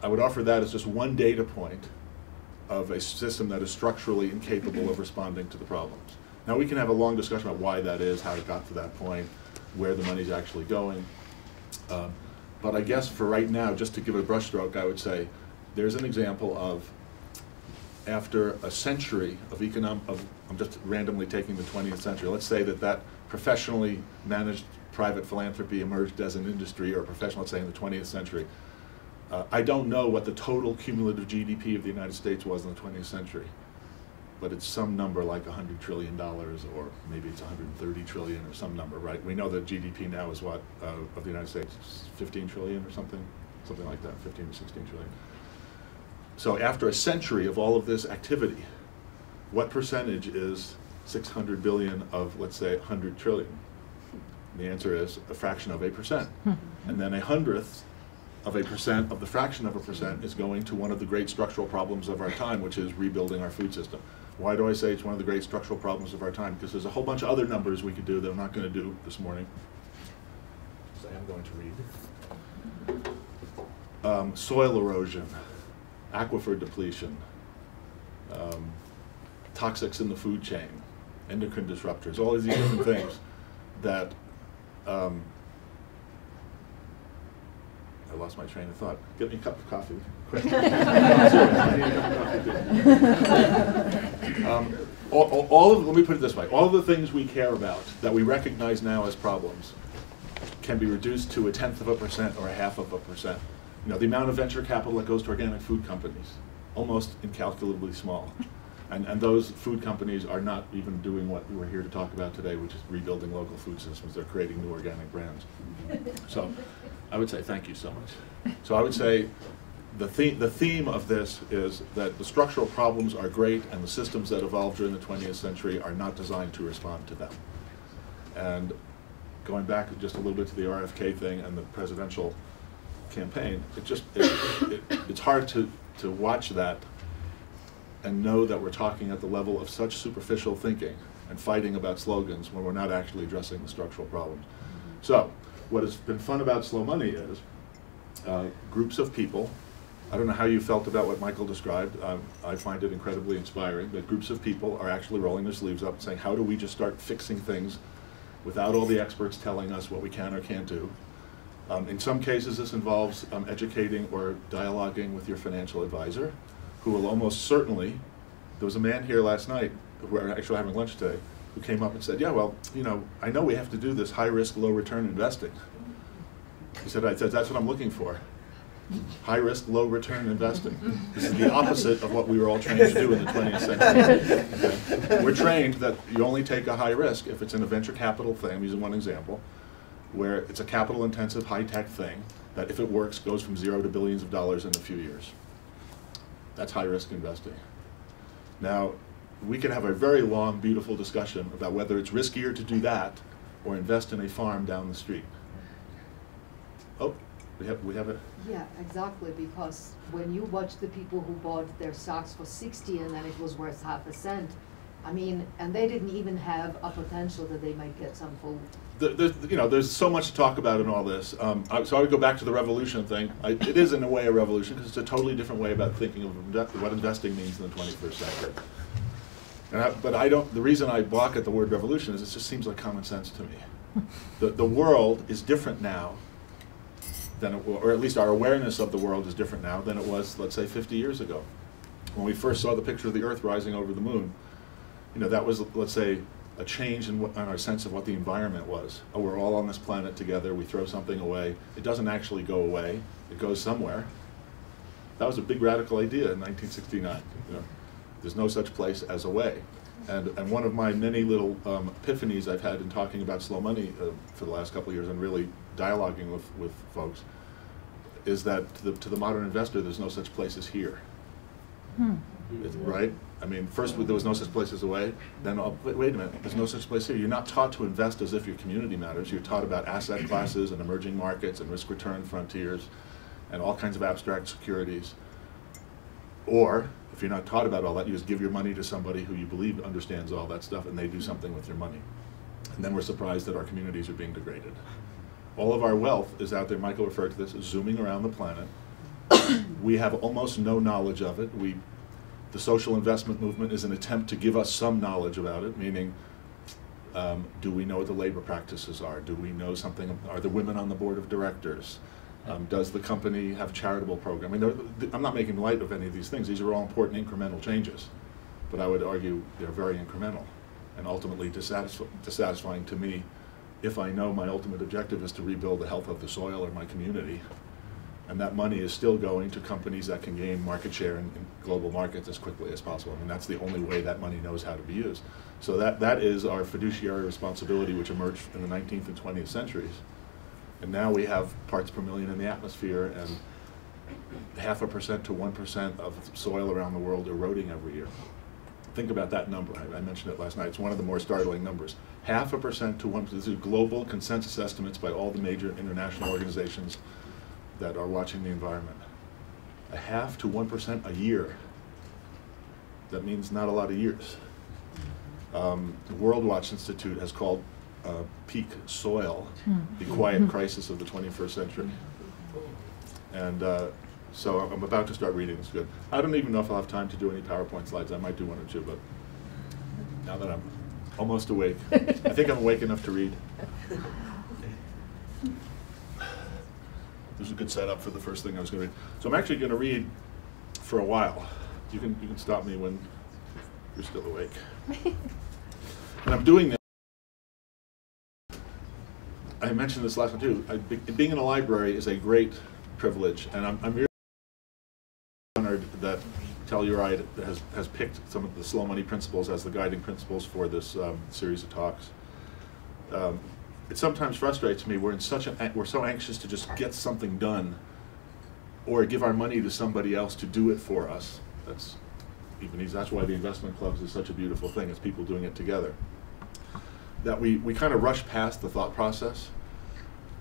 would offer that as just one data point of a system that is structurally incapable of responding to the problems. Now we can have a long discussion about why that is, how it got to that point, where the money's actually going. But I guess for right now, just to give a brushstroke, I would say there's an example of after a century of I'm just randomly taking the 20th century, let's say that professionally managed private philanthropy emerged as an industry or a profession, let's say in the 20th century. I don't know what the total cumulative GDP of the United States was in the 20th century, but it's some number like $100 trillion, or maybe it's 130 trillion or some number, right? We know that GDP now is what, of the United States, 15 trillion or something like that, 15 to 16 trillion. So after a century of all of this activity, what percentage is 600 billion of, let's say, 100 trillion? The answer is a fraction of a percent. And then 1/100th of a percent of the fraction of a percent is going to one of the great structural problems of our time, which is rebuilding our food system. Why do I say it's one of the great structural problems of our time? Because there's a whole bunch of other numbers we could do that I'm not going to do this morning. So I am going to read. Soil erosion, aquifer depletion, toxics in the food chain, endocrine disruptors, all of these different things that I lost my train of thought. Get me a cup of coffee. Quick. Let me put it this way. All of the things we care about that we recognize now as problems can be reduced to 1/10 of a percent or 1/2 of a percent. You know, the amount of venture capital that goes to organic food companies, almost incalculably small. And those food companies are not even doing what we're here to talk about today, which is rebuilding local food systems. They're creating new organic brands. So I would say thank you so much. So I would say the theme of this is that the structural problems are great, and the systems that evolved during the 20th century are not designed to respond to them. And going back just a little bit to the RFK thing and the presidential campaign, it's hard to watch that and know that we're talking at the level of such superficial thinking and fighting about slogans when we're not actually addressing the structural problems. So what has been fun about Slow Money is groups of people. I don't know how you felt about what Michael described. I find it incredibly inspiring that groups of people are actually rolling their sleeves up and saying, how do we just start fixing things without all the experts telling us what we can or can't do. In some cases, this involves educating or dialoguing with your financial advisor, who will almost certainly, there was a man here last night, who we were actually having lunch today, who came up and said, yeah, well, you know, I know we have to do this high risk, low return investing. He said, that's what I'm looking for. High risk, low return investing. This is the opposite of what we were all trained to do in the 20th century. Okay? We're trained that you only take a high risk if it's in a venture capital thing. I'm using one example, where it's a capital intensive, high tech thing that if it works goes from zero to billions of dollars in a few years. That's high risk investing. Now, we can have a very long, beautiful discussion about whether it's riskier to do that or invest in a farm down the street. Oh, we have it. Yeah, exactly, because when you watch the people who bought their stocks for 60 and then it was worth half a cent, I mean, and they didn't even have a potential that they might get some full. There's so much to talk about in all this. So I would go back to the revolution thing. It is in a way a revolution because it's a totally different way about thinking of what investing means in the 21st century. But I don't. The reason I balk at the word revolution is it just seems like common sense to me. The world is different now than it, or at least our awareness of the world is different now than it was, let's say, 50 years ago. When we first saw the picture of the Earth rising over the moon, you know, that was, let's say, a change in our sense of what the environment was. Oh, we're all on this planet together, we throw something away. It doesn't actually go away, it goes somewhere. That was a big radical idea in 1969. You know, there's no such place as away. And one of my many little epiphanies I've had in talking about slow money for the last couple of years and really dialoguing with folks is that to the modern investor, there's no such place as here. Right? I mean, first there was no such place as away, then wait a minute, there's no such place here. You're not taught to invest as if your community matters. You're taught about asset classes and emerging markets and risk return frontiers and all kinds of abstract securities. Or, if you're not taught about all that, you just give your money to somebody who you believe understands all that stuff and they do something with your money. And then we're surprised that our communities are being degraded. All of our wealth is out there, Michael referred to this, is zooming around the planet. We have almost no knowledge of it. The social investment movement is an attempt to give us some knowledge about it, meaning, do we know what the labor practices are? Do we know something, are there women on the board of directors? Does the company have charitable program? I mean, I'm not making light of any of these things. These are all important incremental changes. But I would argue they're very incremental and ultimately dissatisfying to me if I know my ultimate objective is to rebuild the health of the soil or my community. And that money is still going to companies that can gain market share in global markets as quickly as possible. I mean, that's the only way that money knows how to be used. So that is our fiduciary responsibility, which emerged in the 19th and 20th centuries. And now we have parts per million in the atmosphere and 0.5% to 1% of soil around the world eroding every year. Think about that number. I mentioned it last night. It's one of the more startling numbers. 0.5% to 1%. These are global consensus estimates by all the major international organizations that are watching the environment. 0.5% to 1% a year. That means not a lot of years. The World Watch Institute has called peak soil the quiet crisis of the 21st century. And so I'm about to start reading. It's good. I don't even know if I'll have time to do any PowerPoint slides. I might do one or two, but now that I'm almost awake, I think I'm awake enough to read. This is a good setup for the first thing I was going to read. So I'm actually going to read for a while. You can stop me when you're still awake. And I'm doing this. I mentioned this last one too. Being in a library is a great privilege, and I'm really honored that Telluride has picked some of the slow money principles as the guiding principles for this series of talks. It sometimes frustrates me. We're so anxious to just get something done, or give our money to somebody else to do it for us. That's why the investment clubs is such a beautiful thing. It's people doing it together. That we kind of rush past the thought process.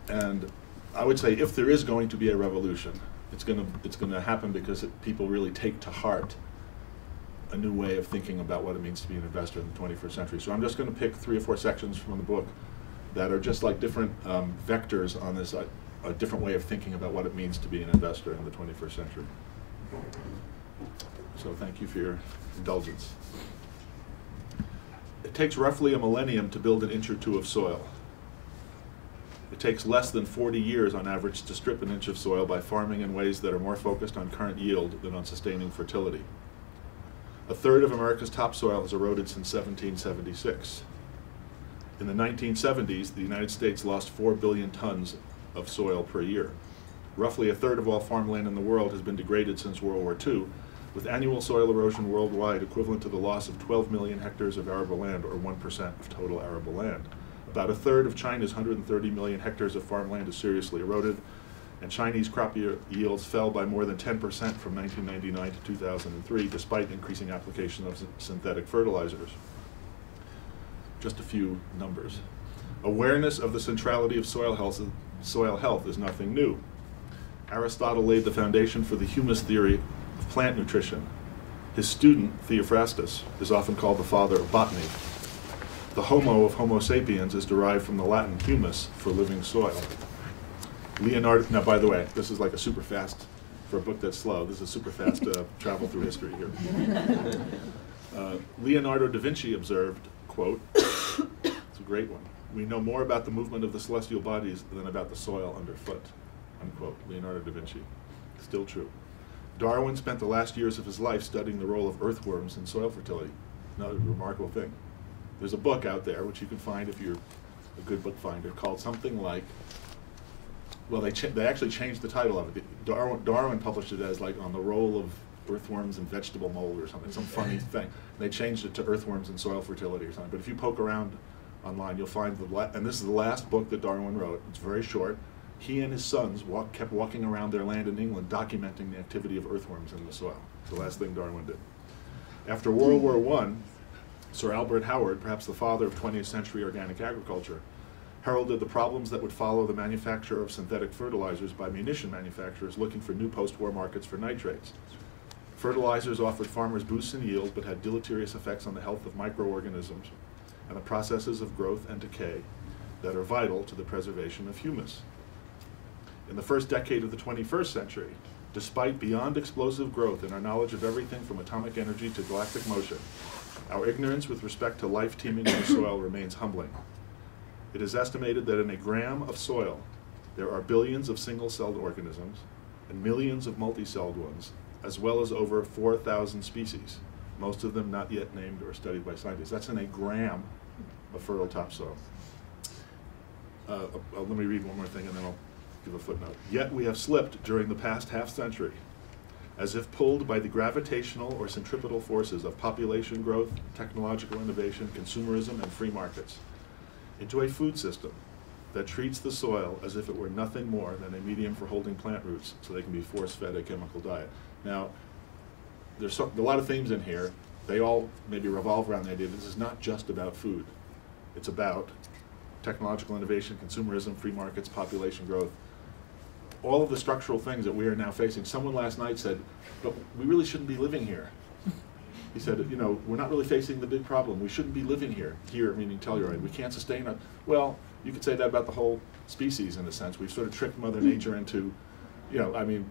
And I would say if there is going to be a revolution, it's going to happen because people really take to heart a new way of thinking about what it means to be an investor in the 21st century. So I'm just going to pick 3 or 4 sections from the book that are just like different vectors on this, a different way of thinking about what it means to be an investor in the 21st century. So thank you for your indulgence. It takes roughly a millennium to build an inch or two of soil. It takes less than 40 years on average to strip an inch of soil by farming in ways that are more focused on current yield than on sustaining fertility. A third of America's topsoil has eroded since 1776. In the 1970s, the United States lost 4 billion tons of soil per year. Roughly a third of all farmland in the world has been degraded since World War II, with annual soil erosion worldwide equivalent to the loss of 12 million hectares of arable land, or 1% of total arable land. About a third of China's 130 million hectares of farmland is seriously eroded, and Chinese crop yields fell by more than 10% from 1999 to 2003, despite increasing application of synthetic fertilizers. Just a few numbers. Awareness of the centrality of soil health is nothing new. Aristotle laid the foundation for the humus theory of plant nutrition. His student, Theophrastus, is often called the father of botany. The homo of Homo sapiens is derived from the Latin humus, for living soil. Leonardo, now by the way, this is like a super fast, for a book that's slow, this is super fast travel through history here. Leonardo da Vinci observed, quote, it's a great one, "We know more about the movement of the celestial bodies than about the soil underfoot," unquote. Leonardo da Vinci. Still true. Darwin spent the last years of his life studying the role of earthworms in soil fertility. Another remarkable thing. There's a book out there, which you can find if you're a good book finder, called something like, well, they actually changed the title of it. Darwin published it as like on the role of earthworms and vegetable mold or something, some funny thing. They changed it to earthworms and soil fertility or something. But if you poke around online, you'll find and this is the last book that Darwin wrote. It's very short. He and his sons kept walking around their land in England, documenting the activity of earthworms in the soil. It's the last thing Darwin did. After World War I, Sir Albert Howard, perhaps the father of 20th century organic agriculture, heralded the problems that would follow the manufacture of synthetic fertilizers by munition manufacturers looking for new post-war markets for nitrates. Fertilizers offered farmers boosts in yield, but had deleterious effects on the health of microorganisms and the processes of growth and decay that are vital to the preservation of humus. In the first decade of the 21st century, despite beyond explosive growth in our knowledge of everything from atomic energy to galactic motion, our ignorance with respect to life teeming in the soil remains humbling. It is estimated that in a gram of soil, there are billions of single-celled organisms and millions of multi-celled ones, as well as over 4,000 species, most of them not yet named or studied by scientists. That's in a gram of fertile topsoil. Let me read one more thing and then I'll give a footnote. Yet we have slipped during the past half-century, as if pulled by the gravitational or centripetal forces of population growth, technological innovation, consumerism, and free markets, into a food system that treats the soil as if it were nothing more than a medium for holding plant roots so they can be force-fed a chemical diet. Now, there's a lot of themes in here. They all maybe revolve around the idea that this is not just about food. It's about technological innovation, consumerism, free markets, population growth, all of the structural things that we are now facing. Someone last night said, but we really shouldn't be living here. He said, you know, we're not really facing the big problem. We shouldn't be living here. Here, meaning Telluride. We can't sustain it. Well, you could say that about the whole species in a sense. We've sort of tricked Mother Nature into, you know, I mean,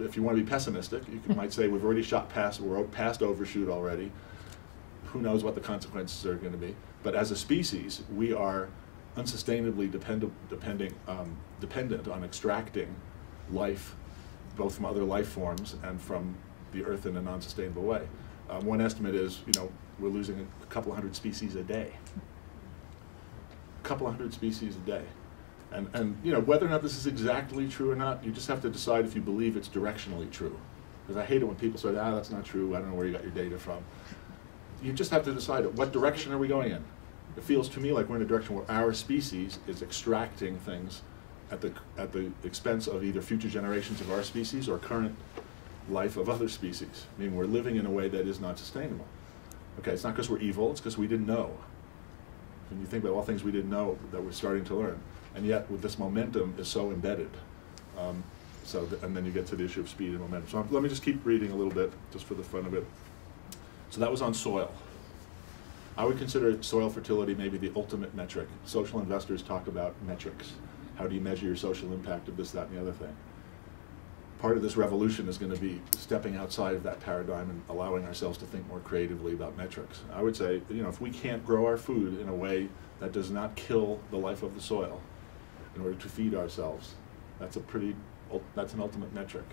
if you want to be pessimistic, you might say we've already we're past overshoot already. Who knows what the consequences are going to be. But as a species, we are unsustainably dependent on extracting life, both from other life forms and from the earth in a non-sustainable way. One estimate is, you know, we're losing a couple hundred species a day. A couple hundred species a day. And you know, whether or not this is exactly true or not, you just have to decide if you believe it's directionally true. Because I hate it when people say, that's not true, I don't know where you got your data from. You just have to decide what direction are we going in. It feels to me like we're in a direction where our species is extracting things at the expense of either future generations of our species or current life of other species. I mean, we're living in a way that is not sustainable. Okay, it's not because we're evil, it's because we didn't know. When you think about all things we didn't know that we're starting to learn, and yet with this momentum is so embedded. And then you get to the issue of speed and momentum. So let me just keep reading a little bit, just for the fun of it. So that was on soil. I would consider soil fertility maybe the ultimate metric. Social investors talk about metrics. How do you measure your social impact of this, that, and the other thing? part of this revolution is going to be stepping outside of that paradigm and allowing ourselves to think more creatively about metrics. I would say, you know, if we can't grow our food in a way that does not kill the life of the soil in order to feed ourselves, that's an ultimate metric.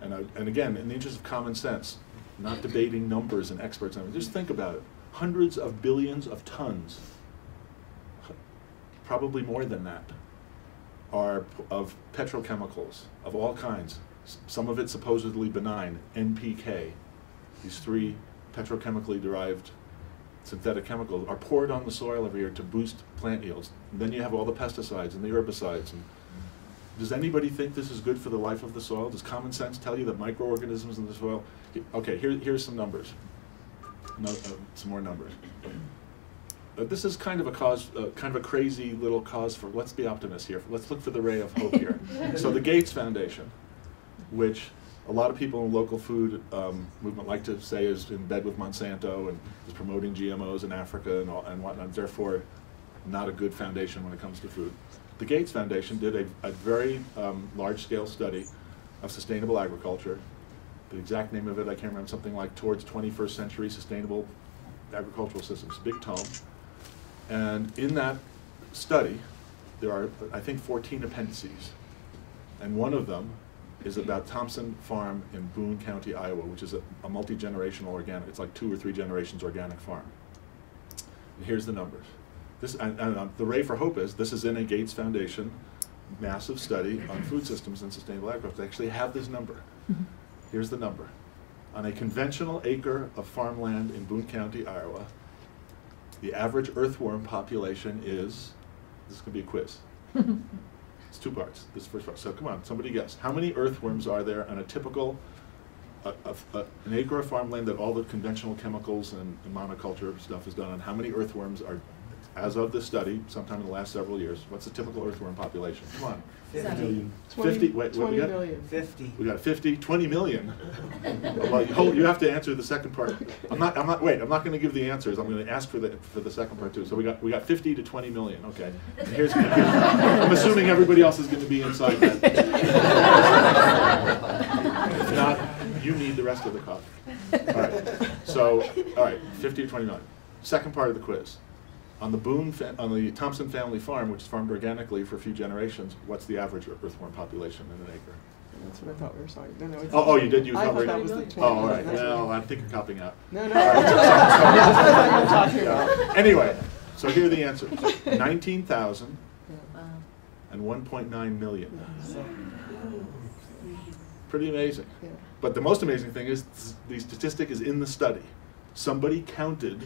And again, in the interest of common sense, not debating numbers and experts, just think about it. Hundreds of billions of tons, probably more than that, are of petrochemicals of all kinds. Some of it supposedly benign, NPK. These 3 petrochemically derived synthetic chemicals are poured on the soil every year to boost plant yields. And then you have all the pesticides and the herbicides. And does anybody think this is good for the life of the soil? Does common sense tell you that microorganisms in the soil? Okay, here's some numbers. Some more numbers. This is kind of a cause, kind of a crazy little cause for, let's be optimists here. Let's look for the ray of hope here. So the Gates Foundation, which a lot of people in the local food movement like to say is in bed with Monsanto and is promoting GMOs in Africa and whatnot, therefore not a good foundation when it comes to food. The Gates Foundation did a very large-scale study of sustainable agriculture. The exact name of it, I can't remember, something like Towards 21st Century Sustainable Agricultural Systems, big tome. And in that study, there are, I think, 14 appendices. And one of them is about Thompson Farm in Boone County, Iowa, which is a multi-generational organic, it's like 2 or 3 generations organic farm. And here's the numbers. This, the ray for hope is, this is in a Gates Foundation massive study on food systems and sustainable agriculture. They actually have this number. Here's the number. On a conventional acre of farmland in Boone County, Iowa, the average earthworm population is, this is going to be a quiz. It's 2 parts, this first part. So come on, somebody guess. How many earthworms are there on a typical, an acre of farmland that all the conventional chemicals and monoculture stuff is done on? How many earthworms are, as of this study, sometime in the last several years, what's the typical earthworm population? Come on. 50. 50, wait, what we got? 20 million. 50. We got 50, 20 million. Well, you have to answer the second part. I'm not going to give the answers. I'm going to ask for the second part too. So we got 50 to 20 million. Okay. And here's I'm assuming everybody else is going to be inside that. If not, you need the rest of the coffee. All right. So, all right, 50 to 20 million. Second part of the quiz. On the Thompson family farm, which is farmed organically for a few generations, what's the average earthworm population in an acre? That's what I thought we were saying. No, it's Oh, you did use I that thought word? that was the 20 Oh, all right. million. That's Well, what- I think you're copying out. No, no. All right. That's what I thought you were talking about. Anyway, so here are the answers. 19,000 Yeah. and 1.9 million. So, Pretty amazing. yeah. But the most amazing thing is the statistic is in the study. Somebody counted,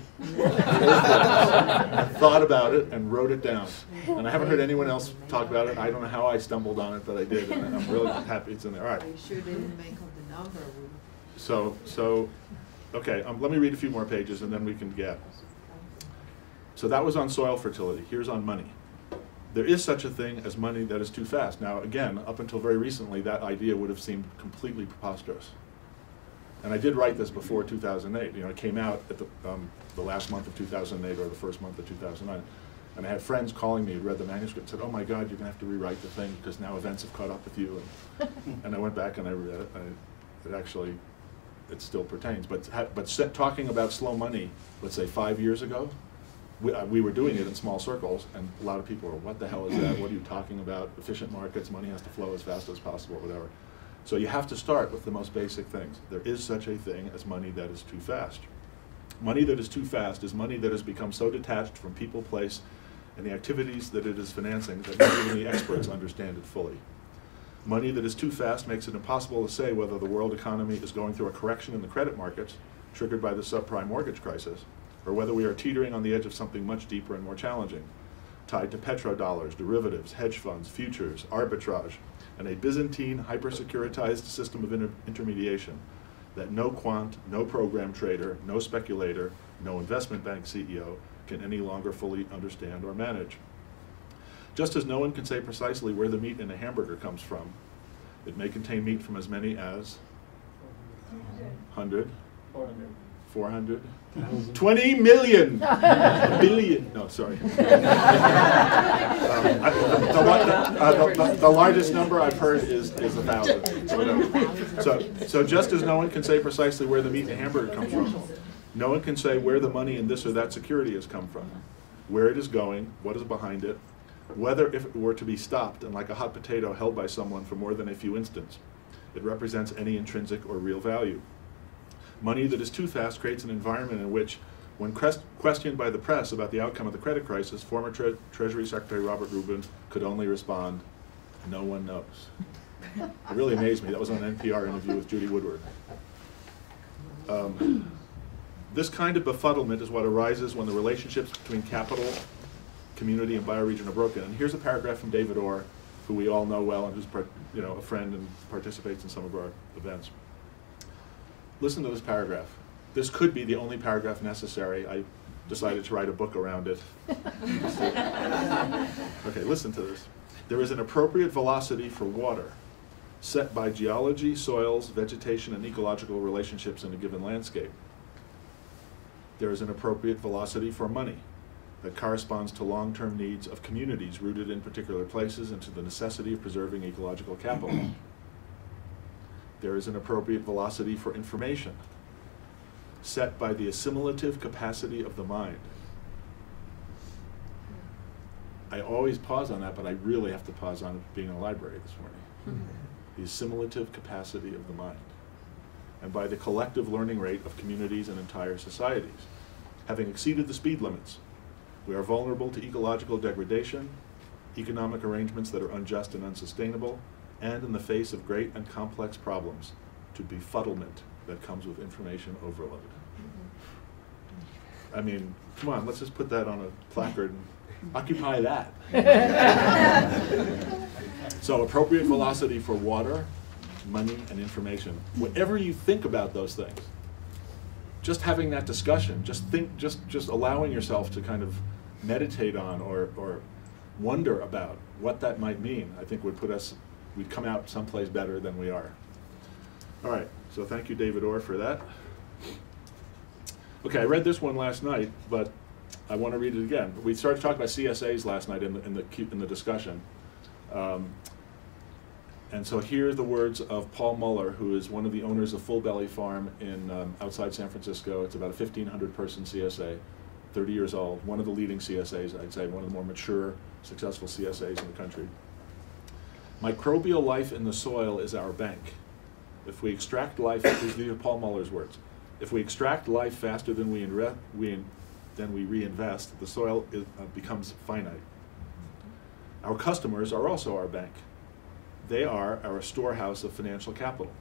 thought about it, and wrote it down. And I haven't heard anyone else talk about it. I don't know how I stumbled on it, but I did, and I'm really happy it's in there. All right. Are you sure they didn't make up the number? So, okay, let me read a few more pages, and then we can get. So that was on soil fertility. Here's on money. There is such a thing as money that is too fast. Now, again, up until very recently, that idea would have seemed completely preposterous. And I did write this before 2008. You know, it came out at the last month of 2008 or the first month of 2009. And I had friends calling me who read the manuscript and said, oh my God, you're going to have to rewrite the thing because now events have caught up with you. And I went back and I read it. It still pertains. But talking about slow money, let's say 5 years ago, we were doing it in small circles, and a lot of people were, what the hell is that? What are you talking about? Efficient markets, money has to flow as fast as possible, whatever. So you have to start with the most basic things. There is such a thing as money that is too fast. Money that is too fast is money that has become so detached from people, place, and the activities that it is financing that not even the experts understand it fully. Money that is too fast makes it impossible to say whether the world economy is going through a correction in the credit markets, triggered by the subprime mortgage crisis, or whether we are teetering on the edge of something much deeper and more challenging, tied to petrodollars, derivatives, hedge funds, futures, arbitrage, and a Byzantine hyper-securitized system of intermediation that no quant, no program trader, no speculator, no investment bank CEO can any longer fully understand or manage. Just as no one can say precisely where the meat in a hamburger comes from, it may contain meat from as many as 100, 400? 20 million! A billion! No, sorry. The largest number I've heard is 1,000. So just as no one can say precisely where the meat in a hamburger comes from, no one can say where the money in this or that security has come from, where it is going, what is behind it, whether if it were to be stopped and like a hot potato held by someone for more than a few instants, it represents any intrinsic or real value. Money that is too fast creates an environment in which, when questioned by the press about the outcome of the credit crisis, former Treasury Secretary Robert Rubin could only respond, "No one knows." It really amazed me. That was on an NPR interview with Judy Woodward. This kind of befuddlement is what arises when the relationships between capital, community, and bioregion are broken. And here's a paragraph from David Orr, who we all know well and who's a friend and participates in some of our events. Listen to this paragraph. This could be the only paragraph necessary. I decided to write a book around it. Okay, listen to this. There is an appropriate velocity for water set by geology, soils, vegetation, and ecological relationships in a given landscape. There is an appropriate velocity for money that corresponds to long-term needs of communities rooted in particular places and to the necessity of preserving ecological capital. There is an appropriate velocity for information set by the assimilative capacity of the mind. I always pause on that, but I really have to pause on it being in a library this morning. The assimilative capacity of the mind. And by the collective learning rate of communities and entire societies. Having exceeded the speed limits, we are vulnerable to ecological degradation, economic arrangements that are unjust and unsustainable, and in the face of great and complex problems, to befuddlement that comes with information overload. I mean, come on, let's just put that on a placard and occupy that. So appropriate velocity for water, money, and information. Whatever you think about those things, just having that discussion, just allowing yourself to kind of meditate on or wonder about what that might mean, I think we'd come out someplace better than we are. All right, so thank you, David Orr, for that. Okay, I read this one last night, but I want to read it again. We started talking about CSAs last night in the discussion. And so here are the words of Paul Muller, who is one of the owners of Full Belly Farm in outside San Francisco. It's about a 1,500-person CSA, 30 years old, one of the leading CSAs, I'd say, one of the more mature, successful CSAs in the country. Microbial life in the soil is our bank. If we extract life, these are Paul Muller's words, if we extract life faster than we reinvest, the soil becomes finite. Our customers are also our bank. They are our storehouse of financial capital.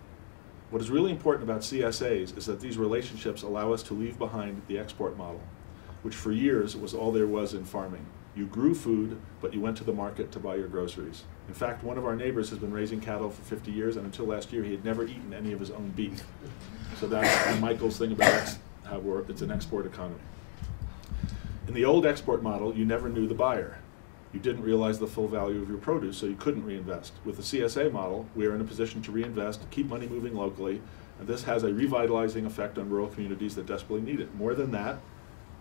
What is really important about CSAs is that these relationships allow us to leave behind the export model, which for years was all there was in farming. You grew food, but you went to the market to buy your groceries. In fact, one of our neighbors has been raising cattle for 50 years, and until last year, he had never eaten any of his own beef. So that's Michael's thing about how it's an export economy. In the old export model, you never knew the buyer. You didn't realize the full value of your produce, so you couldn't reinvest. With the CSA model, we are in a position to reinvest, keep money moving locally, and this has a revitalizing effect on rural communities that desperately need it. More than that,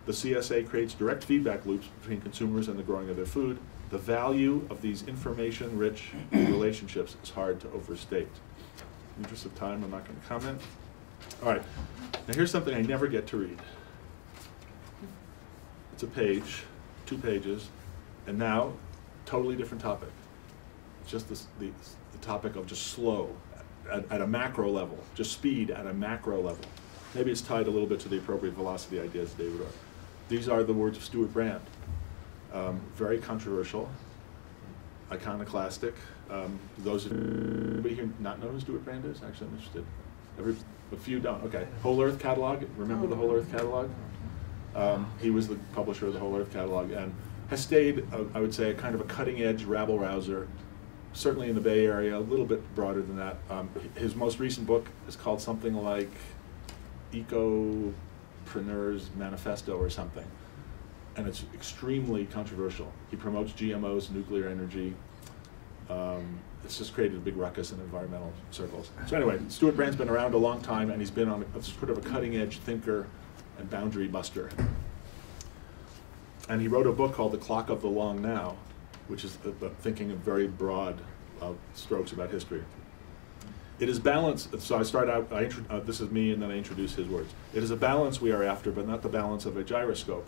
the CSA creates direct feedback loops between consumers and the growing of their food. The value of these information-rich relationships is hard to overstate. In the interest of time, I'm not going to comment. All right, now here's something I never get to read. It's a page, 2 pages, and now, totally different topic. It's just the topic of just slow at a macro level, just speed at a macro level. Maybe it's tied a little bit to the appropriate velocity ideas, David Orr. These are the words of Stewart Brand. Very controversial, iconoclastic. Those of you here not know who Stewart Brand is? Actually, I'm interested. A few don't. Okay. Whole Earth Catalog. Remember the Whole Earth Catalog? He was the publisher of the Whole Earth Catalog and has stayed, I would say, a kind of a cutting-edge rabble-rouser, certainly in the Bay Area, a little bit broader than that. His most recent book is called something like Ecopreneur's Manifesto or something, and it's extremely controversial. He promotes GMOs, nuclear energy, It's just created a big ruckus in environmental circles. So anyway, Stewart Brand's been around a long time, and he's been on a sort of a cutting-edge thinker and boundary buster. And he wrote a book called The Clock of the Long Now, which is thinking in very broad strokes about history. It is balance. So I start out, this is me, and then I introduce his words. It is a balance we are after, but not the balance of a gyroscope.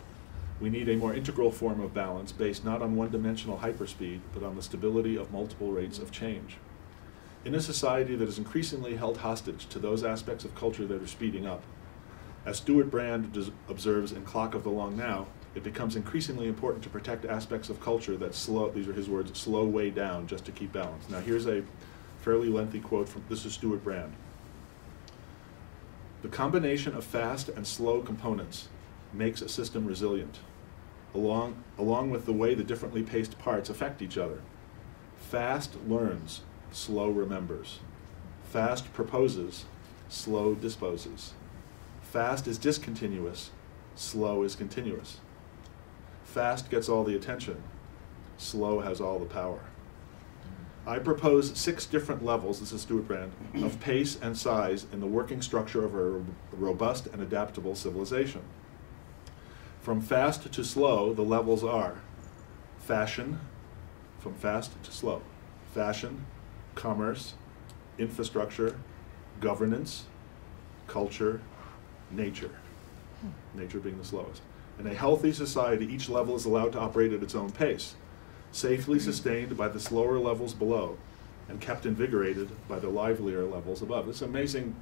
We need a more integral form of balance based not on one-dimensional hyperspeed, but on the stability of multiple rates of change. In a society that is increasingly held hostage to those aspects of culture that are speeding up, as Stewart Brand observes in Clock of the Long Now, it becomes increasingly important to protect aspects of culture that slow, these are his words, slow way down just to keep balance. Now here's a fairly lengthy quote from, this is Stewart Brand. The combination of fast and slow components makes a system resilient, along with the way the differently paced parts affect each other. Fast learns, slow remembers. Fast proposes, slow disposes. Fast is discontinuous, slow is continuous. Fast gets all the attention, slow has all the power. I propose 6 different levels, this is Stewart Brand, of pace and size in the working structure of a robust and adaptable civilization. From fast to slow, the levels are fashion, from fast to slow, fashion, commerce, infrastructure, governance, culture, nature, nature being the slowest. In a healthy society, each level is allowed to operate at its own pace, safely sustained by the slower levels below, and kept invigorated by the livelier levels above. It's an amazing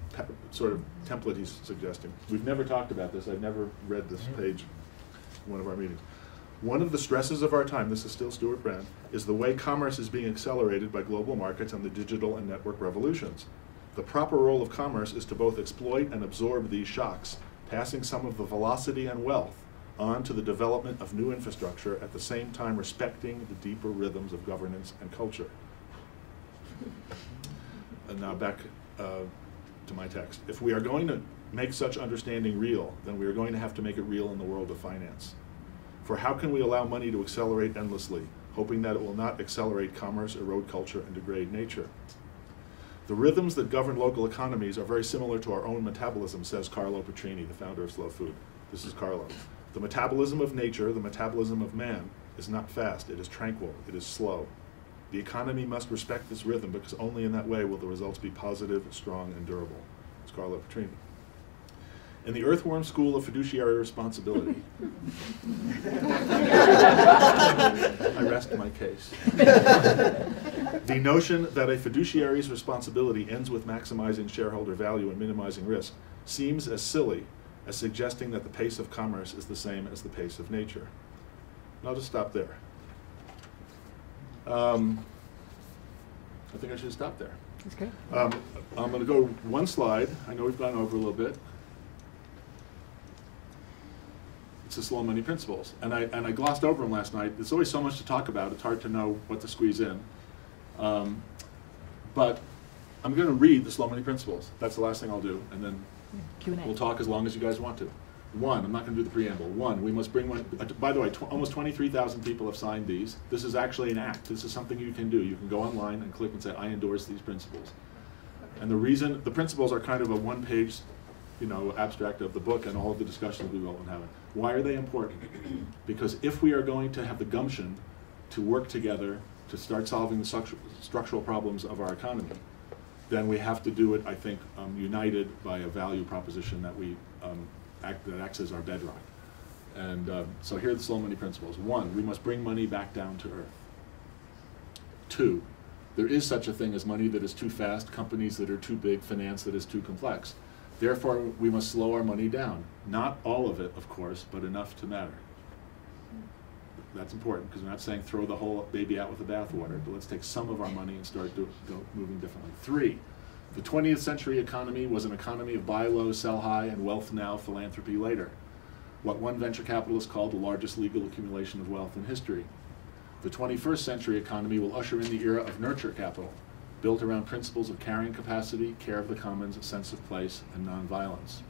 sort of template he's suggesting. We've never talked about this. I've never read this page in one of our meetings. One of the stresses of our time, this is still Stewart Brand, is the way commerce is being accelerated by global markets and the digital and network revolutions. The proper role of commerce is to both exploit and absorb these shocks, passing some of the velocity and wealth on to the development of new infrastructure, at the same time respecting the deeper rhythms of governance and culture. And now back to my text. If we are going to make such understanding real, then we are going to have to make it real in the world of finance. For how can we allow money to accelerate endlessly, hoping that it will not accelerate commerce, erode culture, and degrade nature? The rhythms that govern local economies are very similar to our own metabolism, says Carlo Petrini, the founder of Slow Food. This is Carlo. The metabolism of nature, the metabolism of man, is not fast, it is tranquil, it is slow. The economy must respect this rhythm, because only in that way will the results be positive, strong, and durable. It's Carlo Petrini. In the Earthworm School of Fiduciary Responsibility, I rest my case. The notion that a fiduciary's responsibility ends with maximizing shareholder value and minimizing risk seems as silly as suggesting that the pace of commerce is the same as the pace of nature. And I'll just stop there. I think I should stop there. That's great. I'm going to go one slide. I know we've gone over a little bit. It's the slow money principles. And I glossed over them last night. There's always so much to talk about. It's hard to know what to squeeze in. But I'm going to read the slow money principles. That's the last thing I'll do. And then Q&A. we'll talk as long as you guys want to. 1, I'm not going to do the preamble. 1, we must bring one. By the way, almost 23,000 people have signed these. This is actually an act. This is something you can do. You can go online and click and say, I endorse these principles. And the reason, the principles are kind of a one-page, abstract of the book and all of the discussions we've been having. Why are they important? Because if we are going to have the gumption to work together to start solving the structural problems of our economy, then we have to do it, I think, united by a value proposition that that acts as our bedrock. And so here are the slow money principles. 1, we must bring money back down to earth. 2, there is such a thing as money that is too fast, companies that are too big, finance that is too complex. Therefore, we must slow our money down. Not all of it, of course, but enough to matter. That's important, because we're not saying throw the whole baby out with the bathwater, but let's take some of our money and start moving differently. 3, the 20th century economy was an economy of buy low, sell high, and wealth now, philanthropy later. What one venture capitalist called the largest legal accumulation of wealth in history. The 21st century economy will usher in the era of nurture capital, built around principles of carrying capacity, care of the commons, a sense of place, and nonviolence.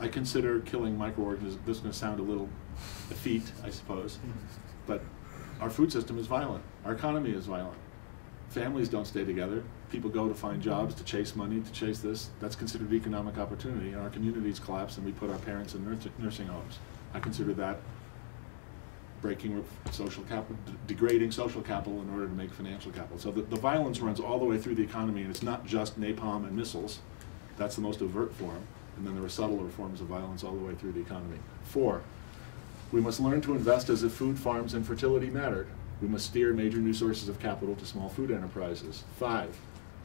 I consider killing microorganisms, this is going to sound a little effete, I suppose, but our food system is violent. Our economy is violent. Families don't stay together. People go to find jobs, to chase money, to chase this. That's considered economic opportunity. And our communities collapse and we put our parents in nursing homes. I consider that breaking social capital, degrading social capital in order to make financial capital. So the violence runs all the way through the economy, and it's not just napalm and missiles. That's the most overt form. And then there are subtler forms of violence all the way through the economy. 4, we must learn to invest as if food farms and fertility mattered. We must steer major new sources of capital to small food enterprises. 5,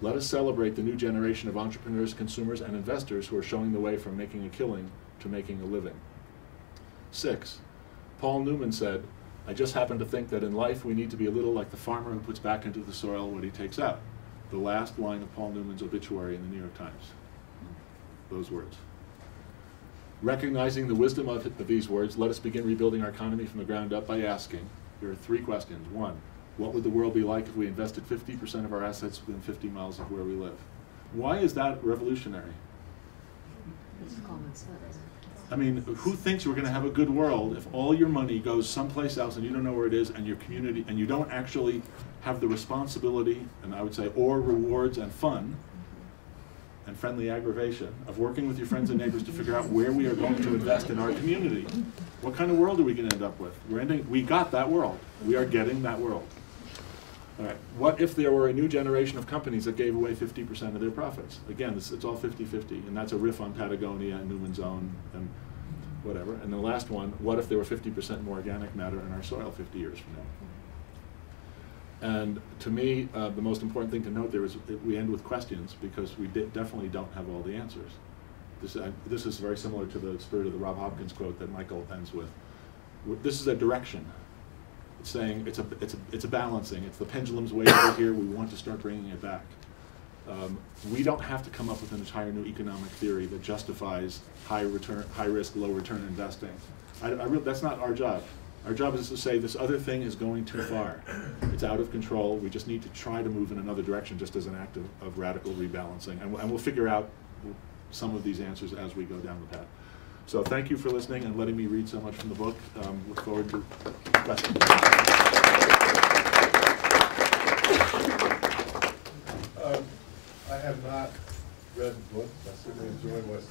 let us celebrate the new generation of entrepreneurs, consumers, and investors who are showing the way from making a killing to making a living. 6, Paul Newman said, I just happen to think that in life we need to be a little like the farmer who puts back into the soil what he takes out. The last line of Paul Newman's obituary in the New York Times. Those words. Recognizing the wisdom of these words, let us begin rebuilding our economy from the ground up by asking, here are 3 questions. 1, what would the world be like if we invested 50% of our assets within 50 miles of where we live? Why is that revolutionary? It's common sense. I mean, who thinks we're going to have a good world if all your money goes someplace else and you don't know where it is, and your community, and you don't actually have the responsibility, and I would say, or rewards and fun, and friendly aggravation of working with your friends and neighbors to figure out where we are going to invest in our community? What kind of world are we going to end up with? We got that world. We are getting that world. All right, what if there were a new generation of companies that gave away 50% of their profits? Again, it's all 50-50, and that's a riff on Patagonia and Newman's Own and whatever. And the last one, what if there were 50% more organic matter in our soil 50 years from now? And to me, the most important thing to note there is we end with questions, because we definitely don't have all the answers. This is very similar to the spirit of the Rob Hopkins quote that Michael ends with. This is a direction. It's saying it's a balancing. It's the pendulum's way over here. We want to start bringing it back. We don't have to come up with an entire new economic theory that justifies high risk, low return investing. That's not our job. Our job is to say this other thing is going too far. It's out of control. We just need to try to move in another direction, just as an act of radical rebalancing. And we'll figure out some of these answers as we go down the path. So thank you for listening and letting me read so much from the book. Look forward to questions. I have not read the book. I certainly enjoy what's